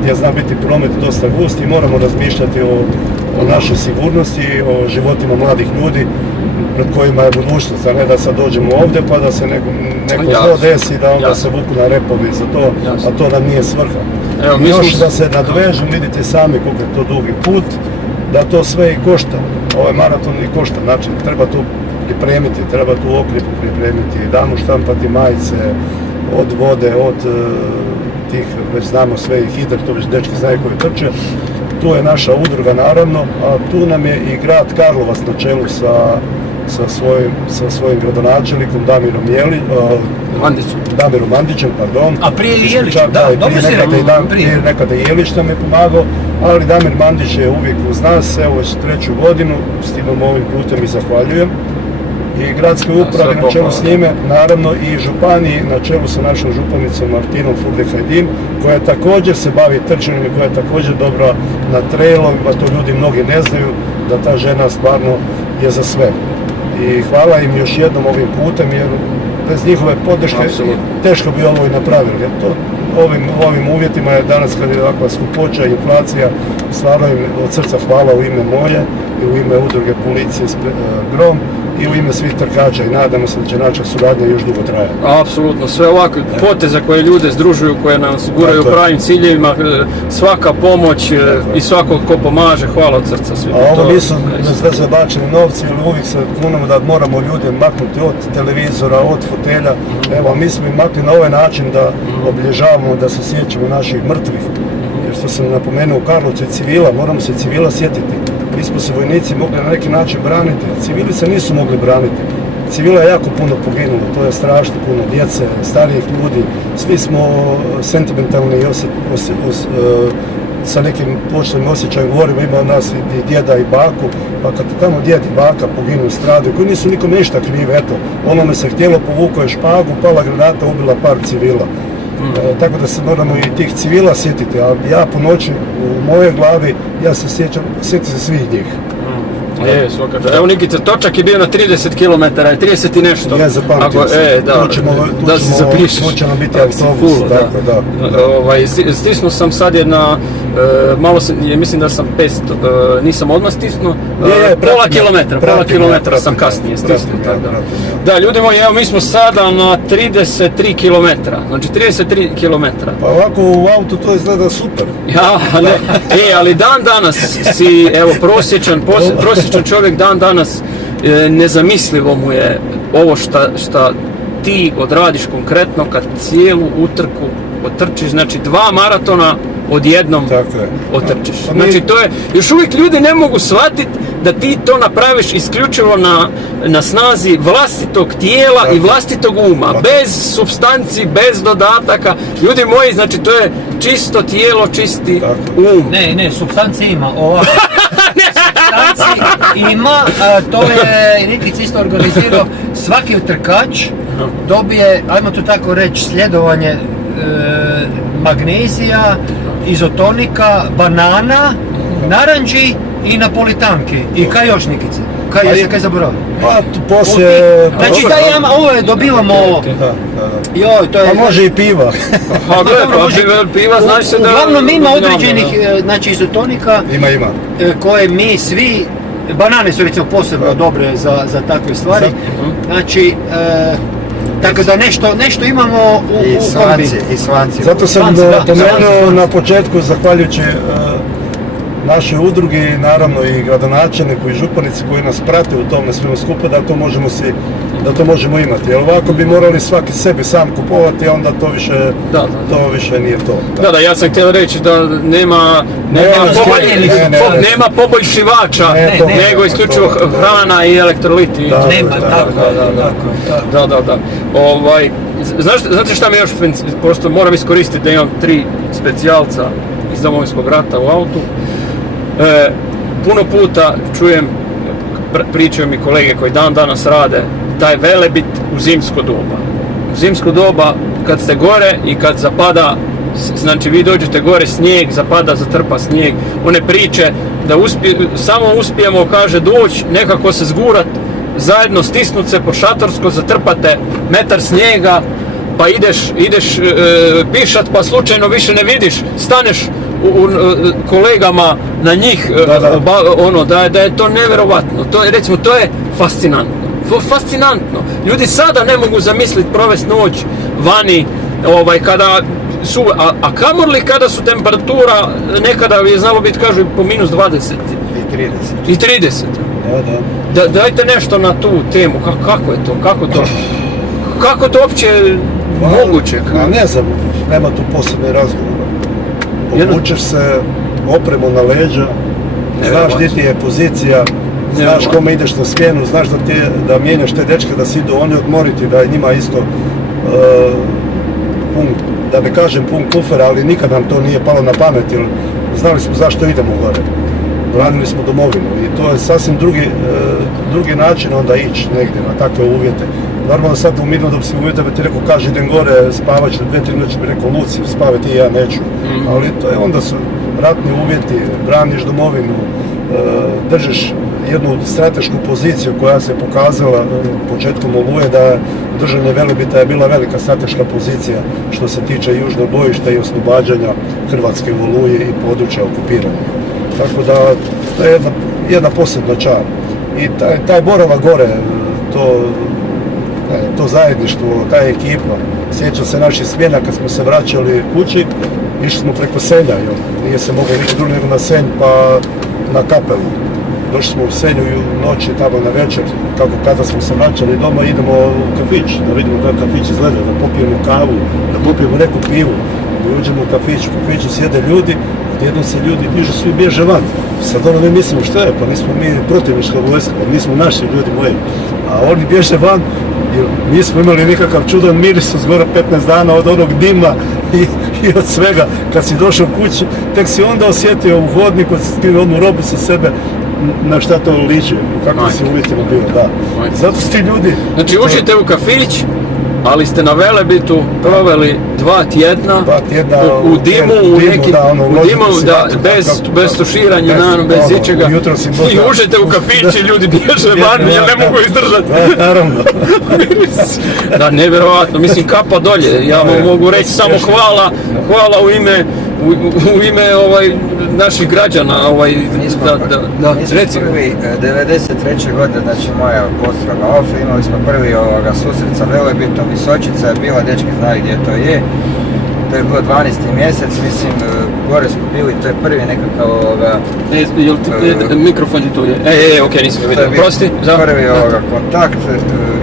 gdje zna biti promet dosta gust i moramo razmišljati o našoj sigurnosti, o životima mladih ljudi pred kojima je budućnost, a ne da sad dođemo ovdje pa da se neko zlo desi da onda se vuku na repovi za to, a to nam nije svrha. Još da se nadovežem, vidite sami koliko je to dugi put, da to sve i košta, ovaj maraton i košta, znači treba tu pripremiti, treba tu oklip pripremiti, damo štampati majice, od vode, od tih, već znamo sve i hidr, to već dečki znaju koji trče, tu je naša udruga naravno, a tu nam je i grad Karlovac na čelu sa svojim gradonačelnikom Damirom Mandićem, pardon. A prije je Jelić, prije nekada Jelić nam je pomagao, ali Damir Mandić je uvijek uz nas, evo već 3. godinu, s tim ovim putem i zahvaljujem. I gradskoj upravi na čelu s njime, naravno i županiji na čelu sa našom županicom Martinom Furde-Hajdin, koja također se bavi trčanjem i koja je također dobra na trailovima, to ljudi mnogi ne znaju, da ta žena stvarno je za sve. I hvala im još jednom ovim putem, jer bez njihove podrške teško bi ovo i napravili. Jer to ovim uvjetima je danas kad je ovakva skupoća, inflacija, stvarno im od srca hvala u ime moje i u ime udruge policije Grom i u ime svih trkača i nadamo se da će naša suradnja još dugo trajati. Apsolutno, sve ovakve poteze koje ljude združuju, koje nas guraju u pravim ciljevima, svaka pomoć i svako ko pomaže, hvala od srca svima. A ovo nisu bez veze bačeni novci, jer uvijek se kunemo da moramo ljude maknuti od televizora, od fotelja. Evo, mi smo ih makli na ovaj način da obilježavamo, da se sjećamo naših mrtvih. Jer što sam napomenuo u Karlovcu i civila, moramo se civila sjetiti. Mi smo se vojnici mogli na neki način braniti, a civili se nisu mogli braniti. Civila je jako puno poginulo, to je strašno puno djece, starijih ljudi, svi smo sentimentalni i sa nekim početnim osjećajem govorimo, ima od nas i djeda i baku, pa kad tamo djed i baka poginu u stradu, koji nisu nikom ništa krivi, eto, onome se htjelo, povukao je špagu, pala granata, ubila par civila. Tako da se moramo i tih civila sjetiti, a ja po noći u mojoj glavi, ja se sjetim se svih njih. Svakako. Evo Nikica, točak je bio na 30 km, 30 i nešto. Ja zapamtim se. Tu će nam biti autobus, tako da. Stisnuo sam sad jedna, mislim da sam 500, nisam odmah stisnuo, pola kilometra sam kasnije stisnuo. Da, ljudi moji, evo mi smo sada na 33 km, znači 33 km. Pa ovako u autu to izgleda super. Ja, ali dan danas si, evo, prosječan čovjek dan danas, nezamislivo mu je ovo šta ti odradiš konkretno kad cijelu utrku otrčiš, znači 2 maratona odjednom otrčiš. Znači to je, još uvijek ljudi ne mogu shvatiti da ti to napraviš isključivo na snazi vlastitog tijela i vlastitog uma, bez supstanci, bez dodataka. Ljudi moji, znači to je čisto tijelo, čisti um. Ne, supstanci ima, ovako. Ima, to je Nikic isto organizirao, svaki trkač dobije, ajmo to tako reći, sljedovanje magnezija, izotonika, banana, naranđi i napolitanke. I kaj još, Nikice? Kaj zaboravim? Pa poslije... Znači ovo dobivamo... Pa može i piva. Piva znači se da... Uglavnom ima određenih izotonika koje mi svi... Banane su recimo posebno dobre za takve stvari. Znači... Tako da nešto imamo u kombi. I svanci. Zato sam pomenuo na početku, zahvaljujući našoj udrugi, naravno i gradonačelniku i županici koji nas prate u tome svemu skupa, da to možemo imati. Jer ovako bi morali svaki sebi sam kupovati, a onda to više nije to. Da, ja sam htio reći da nema poboljšivača, nego isključivo hrana i elektroliti. Da. Znate šta mi još, pošto moram iskoristiti da imam 3 specijalca iz Domovinskog rata u autu. Puno puta čujem, pričaju mi kolege koji dan danas rade, taj Velebit u zimsko doba. U zimsko doba kad ste gore i kad zapada, znači vi dođete gore, snijeg, zapada, zatrpa snijeg, one priče da samo uspijemo, kaže, doći, nekako se zgurat, zajedno stisnut se po šatorsko, zatrpate metar snijega, pa ideš pišat, pa slučajno više ne vidiš, staneš kolegama na njih, da je to nevjerovatno, to je fascinantno. Ljudi sada ne mogu zamisliti provesti noć vani, kada su, a kamoli kada su temperatura, nekada je znalo biti, kažu, po minus 20 i 30. Dajte nešto na tu temu, kako je to, kako to uopće moguće? Ne znam, nema tu posebne razgovora. Obučeš se, opremu na leđa, znaš gdje ti je pozicija, znaš kome ideš na smjenu, znaš da mijenjaš te dečke da se idu oni odmoriti, da je njima isto pun, da ne kažem pun kufer, ali nikad nam to nije palo na pamet, jer znali smo zašto idemo gore. Branili smo domovinu i to je sasvim drugi način onda ići negdje na takve uvjete. Normalno sad u mirnodopskim uvjetima bi ti rekao, kaže idem gore, spavat ću 2-3 noći, bi rekao Luci, spavaj ti, ja neću. Ali to je onda su ratni uvjeti, braniš domovinu, držiš jednu stratešku poziciju koja se pokazala početkom Oluje da držanje Velebita je bila velika strateška pozicija što se tiče južnog bojišta i oslobađanja Hrvatske u Oluji i područja okupiranih. Tako da to je jedna posebna čar. I taj boravak gore, to zajedništvo, ta ekipa, sjećam se naših smjena kad smo se vraćali kući, išli smo preko Senja, nije se moglo ići drugo nego na Senj pa na Kapelu. Došli smo u Senju i u noći, tamo na večer, kada smo se vraćali doma, idemo u kafić, da vidimo kako kafić izgleda, da popijemo kavu, da popijemo neku pivu. I uđemo u kafić, u kafiću sjede ljudi, jednom se ljudi dižu, svi bježe van. Sad ono mi mislimo što je, pa nismo mi protivnička vojska, pa nismo naši ljudi moji. A oni bježe van, jer nismo imali nikakav čudan miris od skoro 15 dana od onog dima i od svega. Kad si došao kući, tek si onda osjetio u hodniku, si skrio onu robu sa sebe, na šta to liči, kako si uvjetima bilo, da. Zato su ti ljudi... Znači uđete u kafić, ali ste na Velebitu proveli 2 tjedna u dimu, bez tuširanja, bez ičega. I uđete u kafić i ljudi bježe van jer ne mogu izdržati. Naravno. Da, nevjerovatno, mislim kapa dolje. Ja vam mogu reći samo hvala u ime naših građana. Mi smo prvi, 93. godine, znači moja postrojba OFE, imali smo prvi susret sa Velebitom, Visočica je bila, dečki znaju gdje to je. To je bilo 12. mjesec, mislim, gore smo bili, to je prvi nekakav mikrofon je tu je. Okej, nisam vidio, prosti. To je prvi kontakt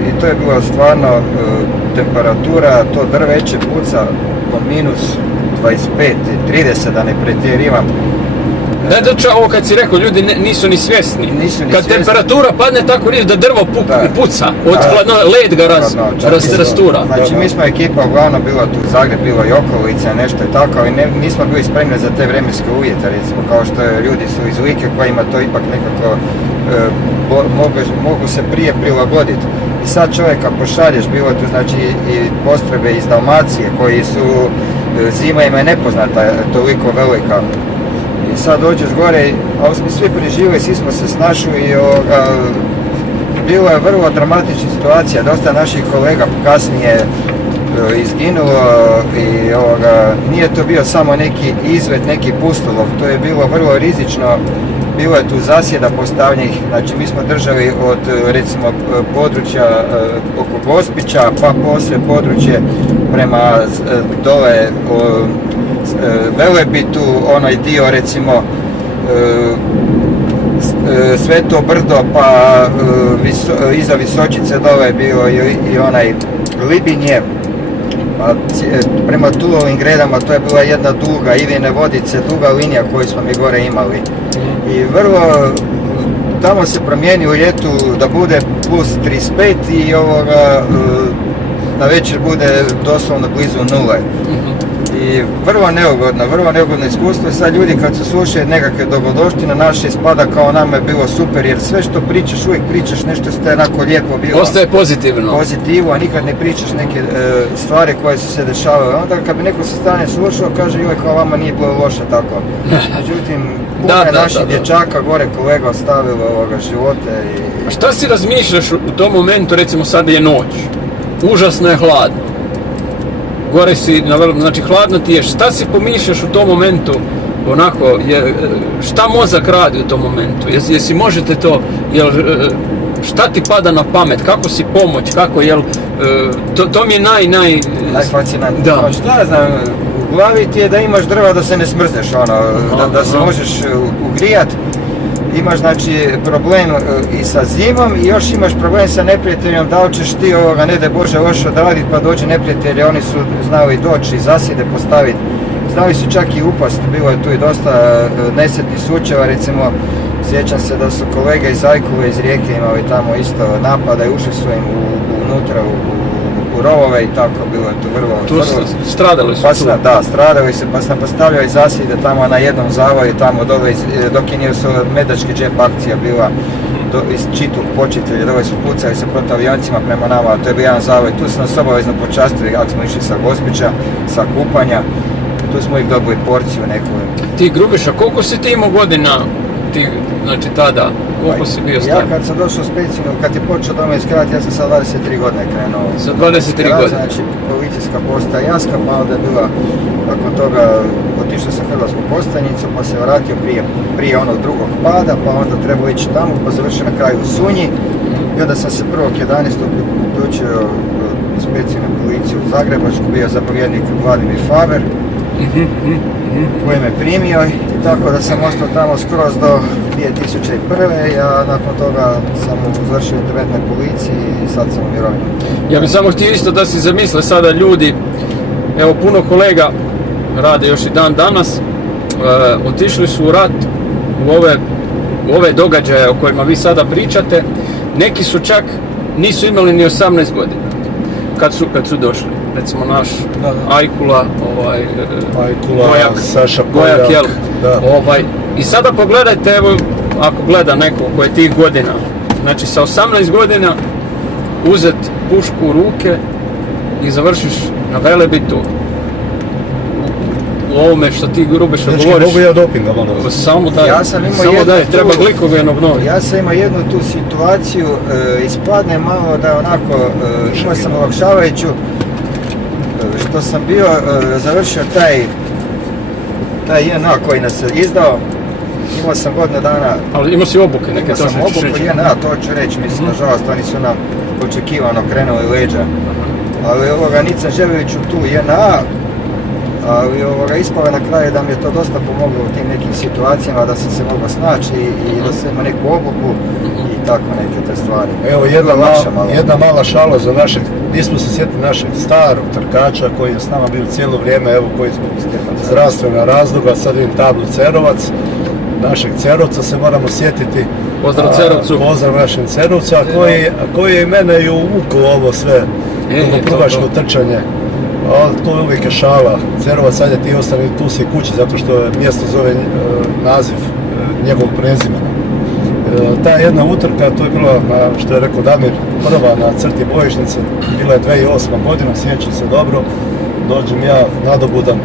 i to je bila stvarno temperatura, to drveće puca po minus 25, 30, da ne pretjerivam. Ovo kad si rekao, ljudi nisu ni svjesni. Kad temperatura padne tako niže da drvo puca, led ga rastura. Znači mi smo ekipa uglavnom bila tu Zagreb, bilo i okolice, nešto je tako, ali nismo bili spremni za te vremenske uvjete, recimo kao što je ljudi su iz Like kojima to ipak nekako mogu se prije prilagoditi. I sad čovjeka pošalješ, bilo tu znači i postrojbe iz Dalmacije koji su, zima im je nepoznata, toliko velika. I sad dođeš gore, ali smo svi preživjeli, svi smo se snašli i bila je vrlo dramatična situacija, dosta naših kolega kasnije izginulo i nije to bio samo neki izlet, neki pustolov, to je bilo vrlo rizično, bilo je tu zasjeda postavljenih, znači mi smo držali od recimo područja oko Gospića, pa poslije područje prema dole Velebitu, onaj dio recimo Sveto Brdo, pa iza Visočice dole je bio i onaj Libinje, prema Tulovim gredama, to je bila jedna duga, Ivine Vodice, duga linija koju smo mi gore imali. I vrlo, tamo se promijeni u ljetu da bude plus 35 i na večer bude doslovno blizu nule. I vrlo neugodno iskustvo. Sad ljudi kad se slušaju nekakve dogodovštine naše ispada kao nama je bilo super, jer sve što pričaš, uvijek pričaš nešto što je onako lijepo bilo. Ostaje pozitivno. Pozitivo, a nikad ne pričaš neke stvari koje su se dešavale. Onda kad bi neko sa strane slušao, kaže joj kao vama nije bilo loše tako. Međutim, puno je naših dječaka gore kolega ostavilo živote. A šta si razmišljaš u tom momentu, recimo sada je noć, užasno je hladno. Gore si, znači hladno ti je, šta si pomišljaš u tom momentu, onako, šta mozak radi u tom momentu, jesi možete to, šta ti pada na pamet, kako si pomoć, kako, to mi je najfascinantnije. Da. Šta znam, u glavi ti je da imaš drva da se ne smrzneš, da se možeš ugrijat. Imaš znači problem i sa zimom i još imaš problem sa neprijateljom, da li ćeš ti ne daj Bože loše odraditi pa dođe neprijatelji, oni su znali doći i zasjede postaviti. znali su čak i upast, bilo je tu i dosta nesretnih slučajeva, recimo sjećam se da su kolege iz Ajkule, iz Rijeke imali tamo isto napada i ušli su im unutra u rovove i tako, bilo je tu vrlo... Stradali su tu? Da, stradali su, pa sam postavljali zasjede tamo na jednom zavoju, tamo dole, dok je nije Medački džep akcija bila, iz Čitluk početili, dole su pucali se protiv avioncima prema nama, to je bio jedan zavoj, tu su nas obavezno počastili ako smo išli sa Gospića, sa kupanja, tu smo ih dobili porciju neku. Ti Grubiša, koliko si ti imao godina, znači tada, koliko si bio star? Ja kad sam došao u Specijalnu, kad je počeo Domovinski rat, ja sam sa 23 godine krenuo. Sa 23 godine? Znači, policijska postaja Jaska, pa onda je bila, nakon toga, otišao sam Hrvatsku postajnicu, pa se vratio prije onog drugog pada, pa onda trebao ići tamo, pa završio na kraju u Sunji. I onda sam se 1.11. uključio u Specijalnu policiju u Zagrebačku, bio zapovjednik Vladimir Faber, koji me primio i tako da sam ostao tamo skroz do 2001. Ja nakon toga sam završio interventnoj policiji i sad sam u mirovini. Ja bih samo htio isto da si zamisle sada ljudi, evo puno kolega rade još i dan danas, otišli su u rat, u ove događaje o kojima vi sada pričate, neki su čak nisu imali ni 18 godina kad su došli. Recimo naš Ajkula, Ajkula, Saša Gojak, Poljak, i sada pogledajte, evo, ako gleda neko koji je tih godina, znači sa 18 godina uzet pušku u ruke i završiš na Velebitu u ovome što ti Grubiša govoriš. Znači, mogu ja dopinga, malo. Samo daj, treba glikogen obnoviti. Ja sam imao jednu tu situaciju, ispadne malo da onako, imao sam olakšavajuću, što sam bio završio taj JNA koji nas je izdao, imao sam godinu dana... Ali imao si obuke neke, to ćeš reći? Imao sam obuku JNA, to ću reći, mislim, nažalost, oni su nam očekivano krenuli leđa. Ali niti sam želio ići u tu JNA, ali ispalo na kraju da mi je to dosta pomoglo u tim nekim situacijama, da sam se mogao snaći i da sam imao neku obuku i tako neke te stvari. Evo jedna mala šala za našeg, nismo se sjetili našeg starog trkača koji je s nama bio cijelo vrijeme, evo koji smo zdravstvena razloga, sad vidim tablu Cerovac, našeg Cerovca se moramo sjetiti. Pozdrav Cerovcu. Pozdrav našem Cerovcu, koji je i mene i uvukao ovo sve, dugoprugačko trčanje. To je uvijek šala. Cerovac, sad je ti ostane tu si kući zato što je mjesto zove naziv njegovog prezimena. Ta jedna utrka, to je bila, što je rekao Damir, prva na crti bojišnice, bila je 2008. godina, sjećam se dobro. Dođem ja nadobudan,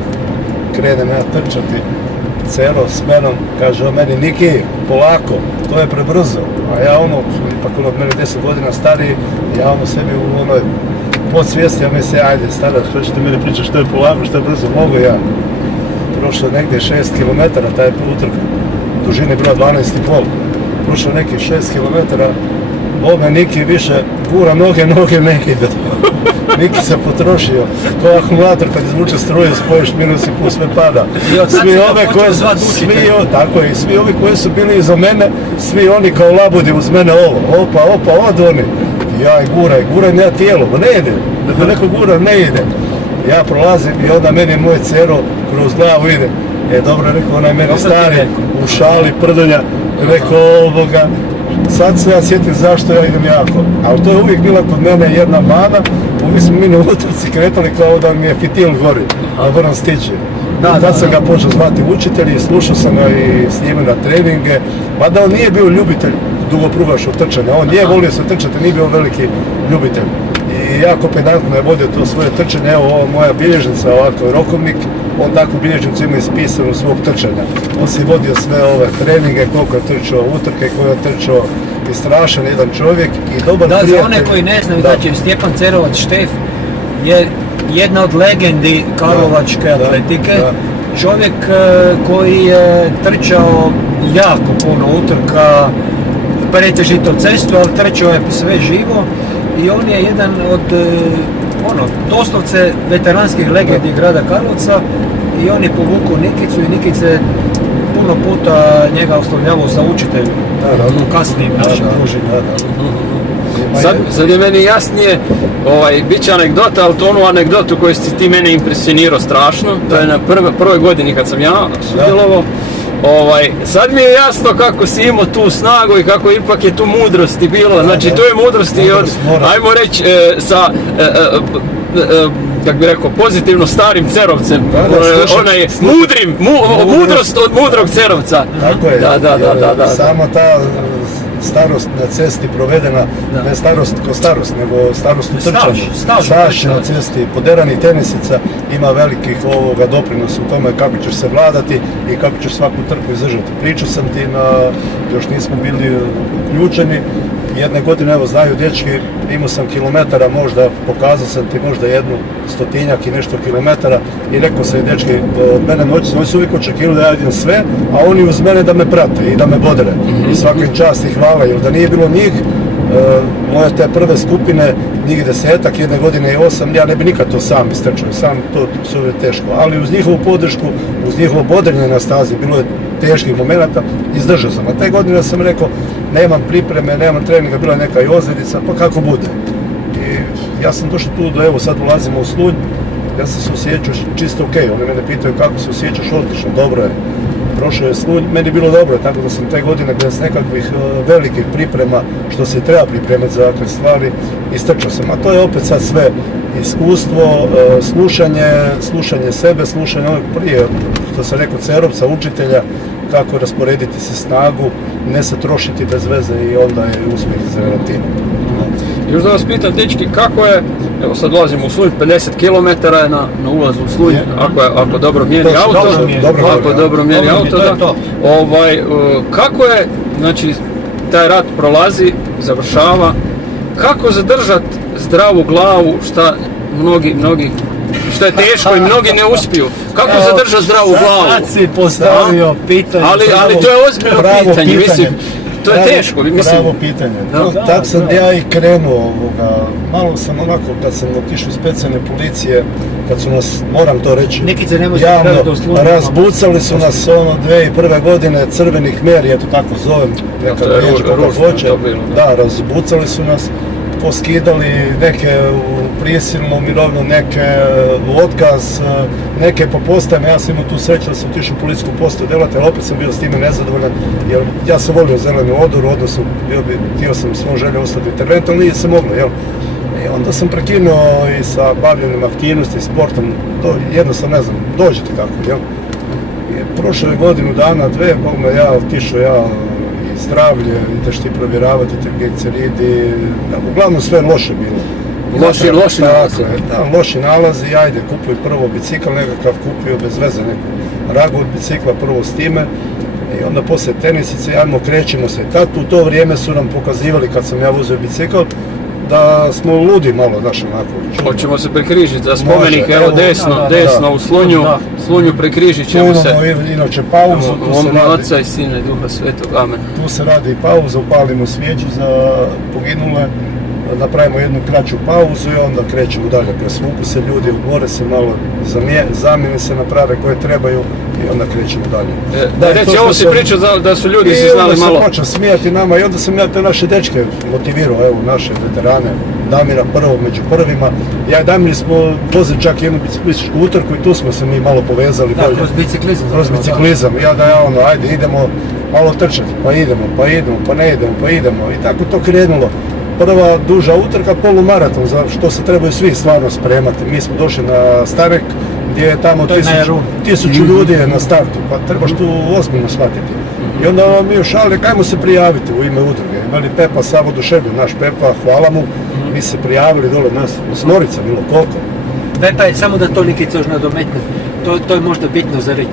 krenem ja trčati Cero s menom, kaže on meni Niki, polako, to je prebrzo. A ja ipak od mene 10 godina stariji, ja sebi u onoj podsvijesti, ja mislim, ajde stara, što ćete meni pričati što je polako, što je brzo, mogu ja. Prošlo negdje 6 km, taj utrka, dužina je bila 12,5. Prošlo nekih 6 km, Boga Niki više gura noge ne ide. Niki se potrošio, ko akumulator kad izvuče struje, spojiš minus i plus sve pada. Svi ovi koji su bili iza mene, svi oni kao labudi uz mene opa, od oni. Ja i guraj nema tijelo, ne ide, da neko gura ne ide. Ja prolazim i onda meni moj Cero kroz glavu ide. Dobro rekao onaj meni stari, u šali prdonja, rekao sad se ja sjetim zašto ja idem jako. Ali to je uvijek bila kod mene jedna mana, uvijek smo mi na utrci kretali kao da mi je fitil gori, a moram stići. Tad sam ga počeo zvati učitelj i slušao sam ga i s njime na treninge, mada on nije bio ljubitelj dugoprugačkog trčanja, on je volio se trčati, nije bio veliki ljubitelj. I jako pedantno je vodio to svoje trčanje, evo ova moja bilježnica, ovako rokovnik, on takvu bilježnicu ima ispisanu svog trčanja. On si vodio sve ove treninge, koliko je trčao utrke, koliko je trčao i strašan jedan čovjek i dobar prijatelj. Za one koji ne znaju, znači Stjepan Cerovac Štef je jedna od legendi karlovačke atletike. Čovjek koji je trčao jako puno utrka, pretežito cestu, ali trčao je sve živo i on je jedan od doslovce veteranskih legendi grada Karlovca i on je povukao Nikicu i Nikica je puno puta njega oslovljavao za učitelj u kasnijim našim družima. Sad je meni jasnije, bit će anegdota, ali to onu anegdotu koju si ti mene impresionirao strašno, to je na prvoj godini kad sam ja sudjelovao. Sad mi je jasno kako si imao tu snagu i kako ipak je tu mudrosti bilo, znači tu je mudrosti od, ajmo reći, sa, kako bi rekao, pozitivno starim Cerovcem, onaj mudrost od mudrog Cerovca. Tako je, samo ta starost na cesti provedena, ne starost ko starost, nego starost u trčanju. Staž na cesti, poderanih tenisica ima velikih doprinosa u tome kako ćeš se vladati i kako ćeš svaku trku izdržati. Pričao sam ti još nismo bili uključeni, jedne godine, evo znaju dječki, imao sam kilometara možda, pokazao sam ti možda 100 i nešto kilometara i rekao sam i dječki, mene oni su uvijek očekivali da ja idem sve, a oni uz mene da me prate i da me bodere. I svakim čast i hvala, jer da nije bilo njih, moje te prve skupine, njih 10-ak, jedne godine i 8, ja ne bi nikad to sam istrčao, sam to su teško, ali uz njihovu podršku, uz njihovo bodrenje na stazi, bilo je teških momenata, izdržao sam. A te godine sam rekao, nemam pripreme, nemam treninga, bila je neka i ozljedica, pa kako bude. I ja sam došao tu da evo sad ulazimo u Slunj, ja sam se osjećao čisto ok, oni mene pitaju kako se osjećaš, odlično, dobro je. Prošao je Slunj, meni je bilo dobro, tako da sam te godine bez nekakvih velikih priprema, što se treba pripremati za ovakve stvari, istrčao sam. A to je opet sad sve iskustvo, slušanje sebe, slušanje onog prije, što sam rekao, Cerovca, učitelja, kako rasporediti se snagu, ne se trošiti bez veze i onda je uspjeh relativno. Još da vas pitam, dečki, kako je, evo sad dolazimo u Slunj, 50 km je na ulazu u Slunj, ako dobro mjeri auto, kako je, znači, taj rat prolazi, završava, kako zadržati zdravu glavu, šta mnogi, što je teško i mnogi ne uspiju, kako zadržati zdravu glavu? Sad si postavio pitanje. Ali to je ozbiljno pitanje, mislim. To je teško, mislim. Pravo pitanje. Tako sam ja i krenuo, malo sam onako, kad sam otišao iz specijalne policije, kad su nas, moram to reći, javno, razbucali su nas 2001. godine, crveni Khmer, ja to tako zovem, neka riječ kako hoće, da, razbucali su nas, poskidali neke u prisilnu mirovinu, neke u otkaz, neke po postajama. Ja sam imao tu sreću da sam otišao u policijsku postaju delati, ali opet sam bio s time nezadovoljan, jer ja sam volio zeleni odor, odnosno htio sam svoj želju ostati intervent, ali nije se moglo, jel? I onda sam prekinuo i sa bavljenim aktivnosti, sportom, jednostavno ne znam, dođete kako, jel? I prošle godinu dana, dve, ja otišao zdravlje, ideš ti provjeravati trigliceridi, uglavnom sve loše bilo. Loši nalazi. Da, loši nalazi, ajde, kupuj prvo bicikl, nekakav kupio bez veze neku ragu od bicikla, prvo s time, i onda poslije tenisice, ajmo, krećemo se. Tad u to vrijeme su nam pokazivali, kad sam ja vozio bicikl, da smo ludi malo, znaš, onako. Hoćemo se prekrižiti za spomenik, evo desno u Slunju prekrižit ćemo se. Imamo inače pauzu. Oca i Sina i Duha Svetog, amen. Tu se radi i pauza, upalimo svijeću za poginule, napravimo jednu kraću pauzu i onda krećemo dalje. Presvuku se ljudi, umore se malo, zamjene se naprave koje trebaju i onda krećemo dalje. Reci, ovo si pričao da su ljudi si znali malo. I onda se počeo smijati nama i onda sam ja te naše dečke motivirao, evo naše veterane, Damira prvo među prvima. Ja i Damir smo vozili čak jednu biciklističku utrku i tu smo se mi malo povezali. Da, kroz biciklizam. Kroz biciklizam. Ajde idemo malo trčati, pa ne idemo i tako to krenulo. Prva duža utrka, polumaraton, za što se trebaju svi stvarno spremati. Mi smo došli na Starek, gdje je tamo 1000 ljudi je na startu, pa trebaš tu ozbiljno shvatiti. I onda mi u šali, ajmo se prijaviti u ime udruge. Imali Pepa Savo Dušedu, naš Pepa, hvala mu, mi se prijavili dole nas, 8 bilo koliko. Pepa je, samo da to Nikica još nadometne, to je možda bitno za reći.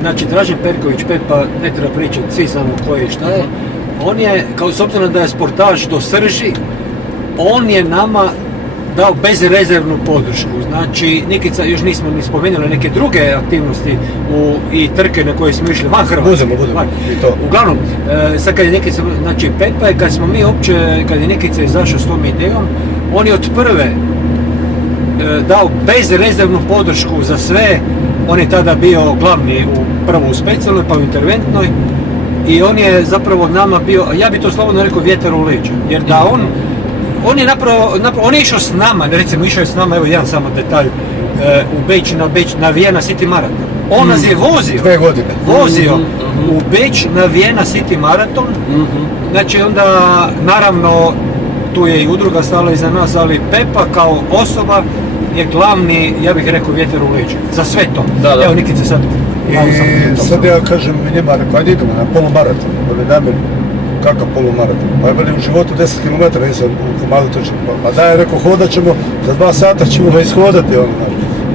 Znači, Dražen Perković, Pepa, ne treba pričati, svi znamo koji je šta je. On je, kao s obzirom da je sportaš do srži, on je nama dao bezrezervnu podršku. Znači, Nikica, još nismo ni spomenuli neke druge aktivnosti i trke na koje smo išli van Hrvatske. Budemo. Uglavnom, sad kad je Nikica, znači Pepa je, kad je Nikica izašao s tom idejom, on je od prve dao bezrezervnu podršku za sve. On je tada bio glavni prvo u specijalnoj, pa u interventnoj. i on je zapravo nama bio, ja bi to slobodno rekao, vjetar u leđa, jer da on je napravo, on je išao s nama, recimo išao je s nama, evo jedan samo detalj, u Beč na Vienna City Marathon. On nas je vozio. 2 godine. Vozio u Beč na Vienna City Marathon. Znači onda, naravno, tu je i udruga stala iza nas, ali Pepa kao osoba je glavni, ja bih rekao, vjetar u leđa. Za sve to. Da. Evo Nikice sad. I sad ja kažem njima, rekao, ajde idemo na polumaraton. Oni Damir, kakav polumaraton? Pa je bili u životu 10 km, nisam u komadu trčao. Pa daj, rekao, hodat ćemo, za 2 sata ćemo ga ishodati. Ono,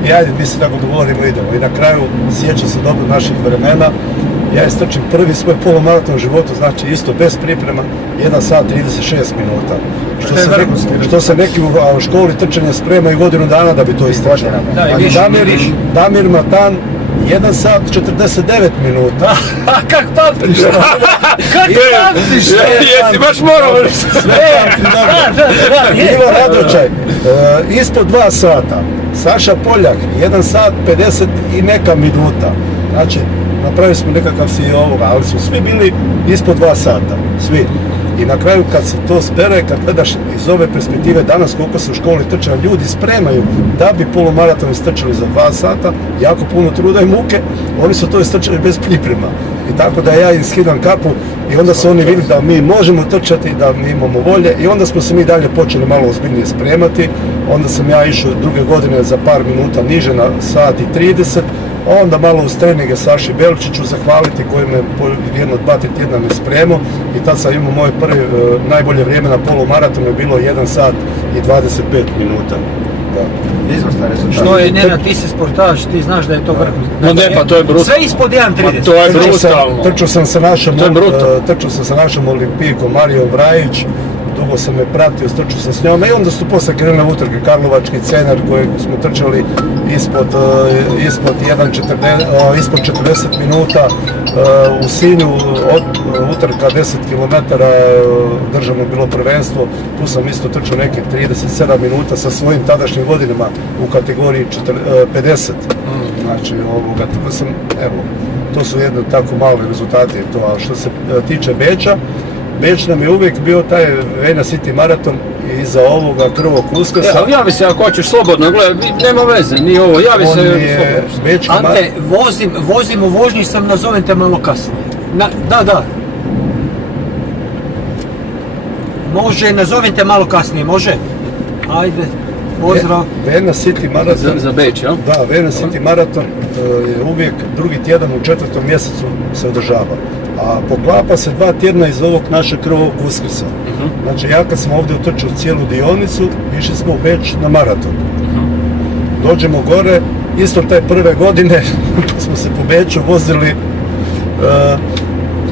i ajde, mi se tako dogovorimo, idemo. I na kraju, sjećam se dobro naših vremena, ja istrčim prvi svoj polumaraton u životu, znači isto bez priprema, 1 sat 36 minuta. Što se neki u školi trčanja spremaju godinu dana da bi to istrčali. Damir Matan, 1 sat 49 minuta. Kak pamtiš to? Kak pamtiš to? Jesi baš morao. Ivo Radočaj, ispod 2 sata. Saša Poljak, 1 sat 50 i neka minuta. Znači, napravili smo nekakav ovoga, ali su svi bili ispod 2 sata. Svi. I na kraju kad se to zbere, kad gledaš iz ove perspektive danas koliko se u školi trča, ljudi spremaju da bi polumaraton istrčali za 2 sata, jako puno truda i muke, oni su to istrčali bez priprema. I tako da ja im skidam kapu i onda su oni vidjeli da mi možemo trčati, da mi imamo volje i onda smo se mi dalje počeli malo ozbiljnije spremati. Onda sam ja išao druge godine za par minuta niže na 1 sat i 30, onda malo uz treninge Saši Belčiću zahvaliti koji me jedno 2-3 tjedna me spremao i tad sam imao moje prvi najbolje vrijeme na polumaratonu je bilo 1 sat i 25 minuta. Izvrstan rezultat. Što je, Nenad, ti si sportaš, ti znaš da je to vrhunsko. No ne, pa to je brutalno. Sve ispod 1.30. To je brutalno. Trčao sam sa našom olimpijkom Marijom Vrajić, dugo sam je pratio, trčao sam s njom i onda su posle krenule utrke, Karlovački Cenar kojeg smo trčali ispod 40 minuta, u Sinju utrka 10 km, državno bilo prvenstvo, tu sam isto trčao neke 37 minuta sa svojim tadašnjim godinama u kategoriji 50. Znači, tu sam, evo, to su jedno tako mali rezultati, a što se tiče Beča, Beč nam je uvijek bio taj Vienna City Maraton i iza ovoga Krvog Uskrsa. Javi se ako hoćeš slobodno, gledaj, nema veze, nije ovo, javi se slobodno. Ante, vozim u vožnji sam, nazovem te malo kasnije. Da. Može, nazovem te malo kasnije, može? Ajde, pozdrav. Vienna City Maraton. Za Beč, jel? Da, Vienna City Maraton je uvijek drugi tjedan u 4. mjesecu se održava. A poklapa se 2 tjedna iz ovog našeg Krvog Uskrsa. Znači ja kad sam ovdje utrčao cijelu dionicu, išli smo u Beč na maraton. Dođemo gore, isto te prve godine smo se po Beču vozili,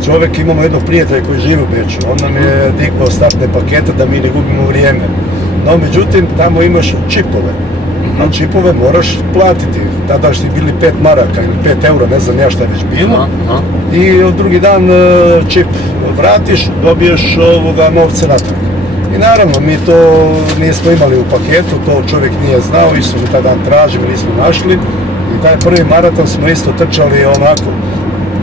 čovjek, imamo jednog prijatelja koji živi u Beču, on nam je digao startne pakete da mi ne gubimo vrijeme. No međutim, tamo imaš čipove. Na čipove moraš platiti, tada su bili 5 maraka ili 5 eura, ne znam ja šta je već bilo. I drugi dan čip vratiš, dobiješ novce natrag. I naravno, mi to nismo imali u paketu, to čovjek nije znao, isto mi taj dan tražili, nismo našli. I taj prvi maraton smo isto trčali onako.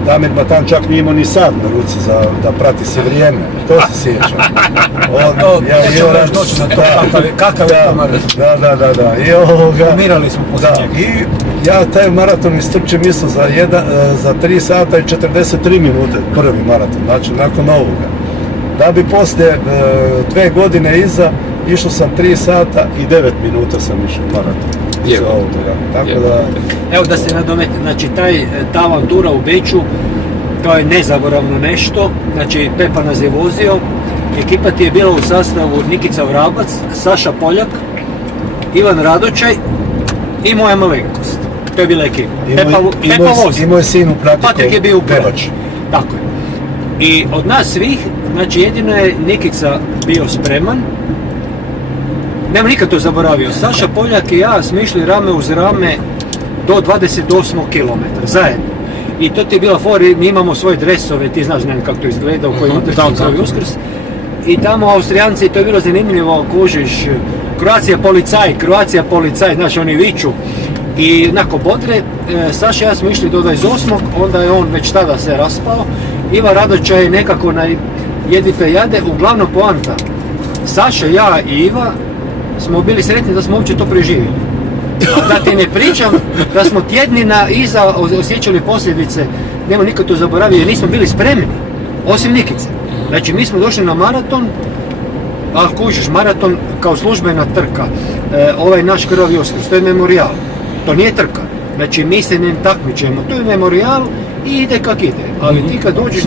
Damir Matan čak nije imao ni sat na ruci da prati se vrijeme, to se sjećam. Nećemo još doći na to, kakav je to maraton. Da. Umirali smo poslije njega. I ja taj maraton istrčim isto za 3 sata i 43 minute, prvi maraton, znači nakon ovoga. Da bi poslije 2 godine iza išao sam 3 sata i 9 minuta sam išao maraton. Tako da... Evo da se nadomete, znači ta avantura u Beču, to je nezaboravno nešto, znači Pepa nas je vozio, ekipa ti je bila u sastavu Nikica Vrabac, Saša Poljak, Ivan Radočaj i moja malenkost. To je bila ekipa. Pepa vozi. I moj sin u pratiku. Patek je bio u pratiku. Tako je. I od nas svih, znači jedino je Nikica bio spreman, nema nikad to zaboravio, Saša Poljak i ja smo išli rame uz rame do 28 km, zajedno. I to ti je bila for, mi imamo svoje dresove, ti znaš kako to izgleda, u kojima trčimo Krvavi Uskrs. I tamo Austrijanci, to je bilo zanimljivo, kužiš, Croatia policaj, znaš, oni viču. I onako bodre, Saša i ja smo išli do 28, onda je on već tada se raspao Iva Radoća je nekako na jedvipe jade, uglavnom poanta. Saša, ja i Iva smo bili sretni da smo uopće to preživjeli. A da ti ne pričam da smo tjednina iza osjećali posljedice, nema nikad to zaboravio jer nismo bili spremni, osim Nikice. Znači mi smo došli na maraton, a kužiš, maraton kao službena trka, ovaj naš Krvavi Uskrs, to je memorijal, to nije trka. Znači mi se ne takmičemo, to je memorijal i ide kak ide, ali ti kad dođeš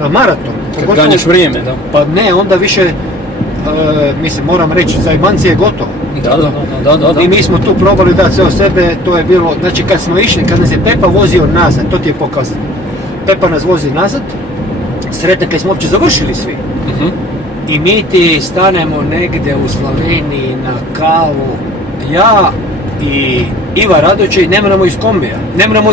na maraton, Kad ganjaš vrijeme, da. pa ne, onda više, mislim, moram reći, zajbanci je gotovo. Da. I mi smo tu probali dati sve od sebe, to je bilo, znači kad smo išli, kad nas je Pepa vozio nazad, to ti je pokazano. Pepa nas vozi nazad, sretni kad smo uopće završili svi. I mi ti stanemo negdje u Sloveniji na kavu, ja i Iva Radović, ne moramo iz kombija, ne moramo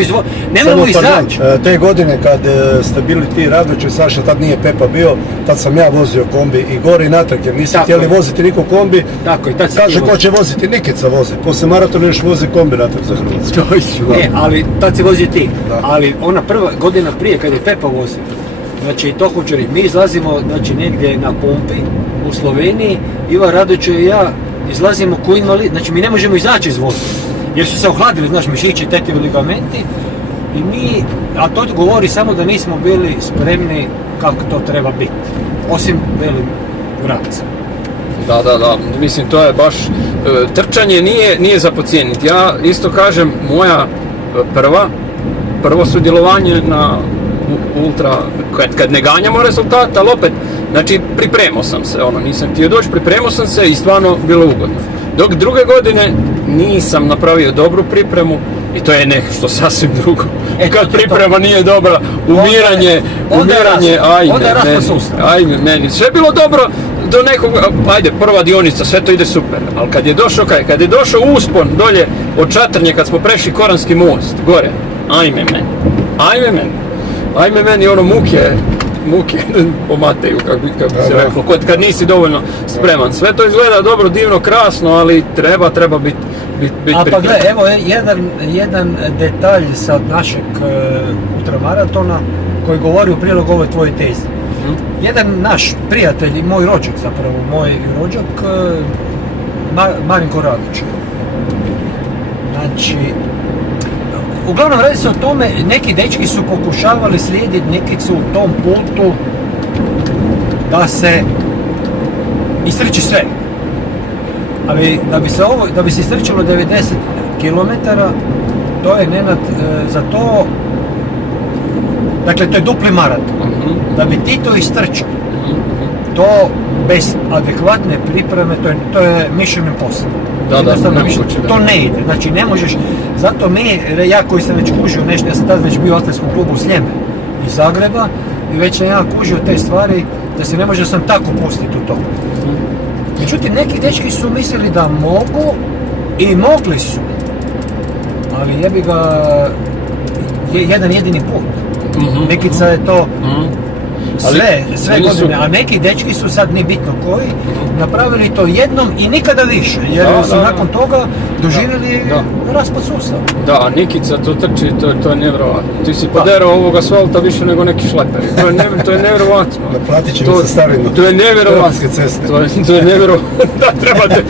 izaći. Te godine kad ste bili ti Radović i Saša, tad nije Pepa bio, tad sam ja vozio kombi i gore i natrag jer nisi htjeli voziti niko kombi. Tako, i tad kaže ko će voziti, Nikica vozi, poslije maratona još vozi kombi natrag za Hrvatsku. Ne, ali tad si vozio ti, ali ona prva godina prije kad je Pepa vozio, znači to hoću reći, mi izlazimo znači, negdje na pumpi u Sloveniji, Iva Radović i ja izlazimo ko invalid, znači mi ne možemo izaći iz voza, jer su se ohladili, znaš, mišići, tetivi ligamenti i mi, a to govori samo da nismo bili spremni kako to treba biti, osim velim vrapca. Da, mislim to je baš, trčanje nije za podcijeniti. Ja isto kažem, moja prvo sudjelovanje na ultra, kad ne ganjamo rezultat, ali opet, znači pripremao sam se, nisam htio doći, pripremao sam se i stvarno bilo ugodno. Dok druge godine nisam napravio dobru pripremu i to je nešto sasvim drugo. Kad priprema nije dobra, umiranje, ajme meni, sve je bilo dobro do nekog, ajde, prva dionica, sve to ide super, ali kad je došao uspon dolje od Čatrnje, kad smo prešli Koranski most, gore, ajme meni muke po Mateju, kako bi se reklo, kad nisi dovoljno spreman. Sve to izgleda dobro, divno, krasno, ali treba biti pripremljen. A pa gledaj, evo jedan detalj sa našeg ultramaratona koji govori u prilog ovoj tvojoj tezi. Jedan naš prijatelj, moj rođak Marinko Radić. Znači, uglavnom radi se o tome, neki dečki su pokušavali slijediti Nikicu u tom putu da se istrči sve. Ali da bi se istrčilo 90 km, to je Nenad za to, dakle to je dupli maraton. Da bi ti to istrčao, to bez adekvatne pripreme, to je mission impossible. To ne ide, znači ne možeš, zato ja koji sam već kužio nešto, ja sam tad već bio u atletskom klubu Sljeme iz Zagreba i već sam ja kužio te stvari da se ne može sam tako pustiti u to. Međutim, neki dečki su mislili da mogu i mogli su, ali jebi ga jedan jedini put. Nikica je to sve godine, a neki dečki su sad nije bitno koji napravili to jednom i nikada više, jer su nakon toga doživjeli raspad sustava. Da, a Nikica to trči, to je nevjerovatno. Ti si poderao ovog asfalta više nego neki šleperi. To je nevjerovatno. Naplatit će mi se staviti to je nevjerovatno. Ceste. To je nevjerovatno. Da, trebate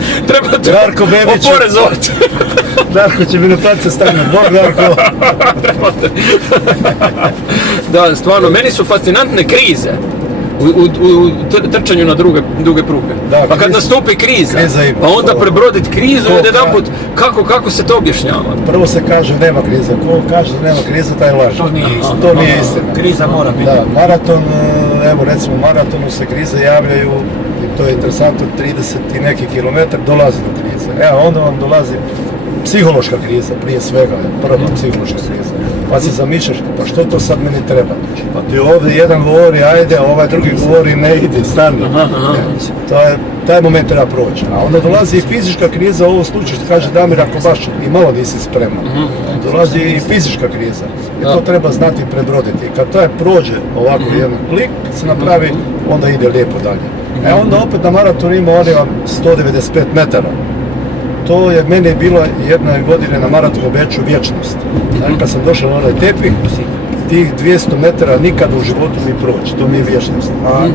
oporezovati. Darko će mi naplatiti se staviti. Bog, Darko. Trebate. Da, stvarno, meni su fascinantne krize u trčanju na duge pruge. Pa kad nastupi kriza, pa onda prebroditi krizu i jedanput kako se to objašnjava? Prvo se kaže nema krize, ko kaže da nema krize, taj laže. To nije istina. Kriza mora biti. Da, maraton, evo recimo u maratonu se krize javljaju i to je interesantno, 30 i neki kilometar dolazi do krize. Evo onda vam dolazi psihološka kriza, prije svega, prva psihološka kriza. Pa se zamišljaš, pa što to sad meni treba? Pa ti ovdje jedan govori ajde, a ovaj drugi govori ne ide, stani. Taj moment treba proći. A onda dolazi i fizička kriza, u ovom slučaju što kaže Damir, ako baš i malo nisi spreman. Dolazi i fizička kriza. I to treba znati prebroditi. I kad to prođe ovako jedan klik, se napravi, onda ide lijepo dalje. Onda opet na maratonu ima oni vam 195 metara. To je meni bilo jedne godine na maratonu u Beču vječnost. Kad sam došao na onaj tepih, tih 200 metara nikada u životu ni proći, to mi je vječnost. A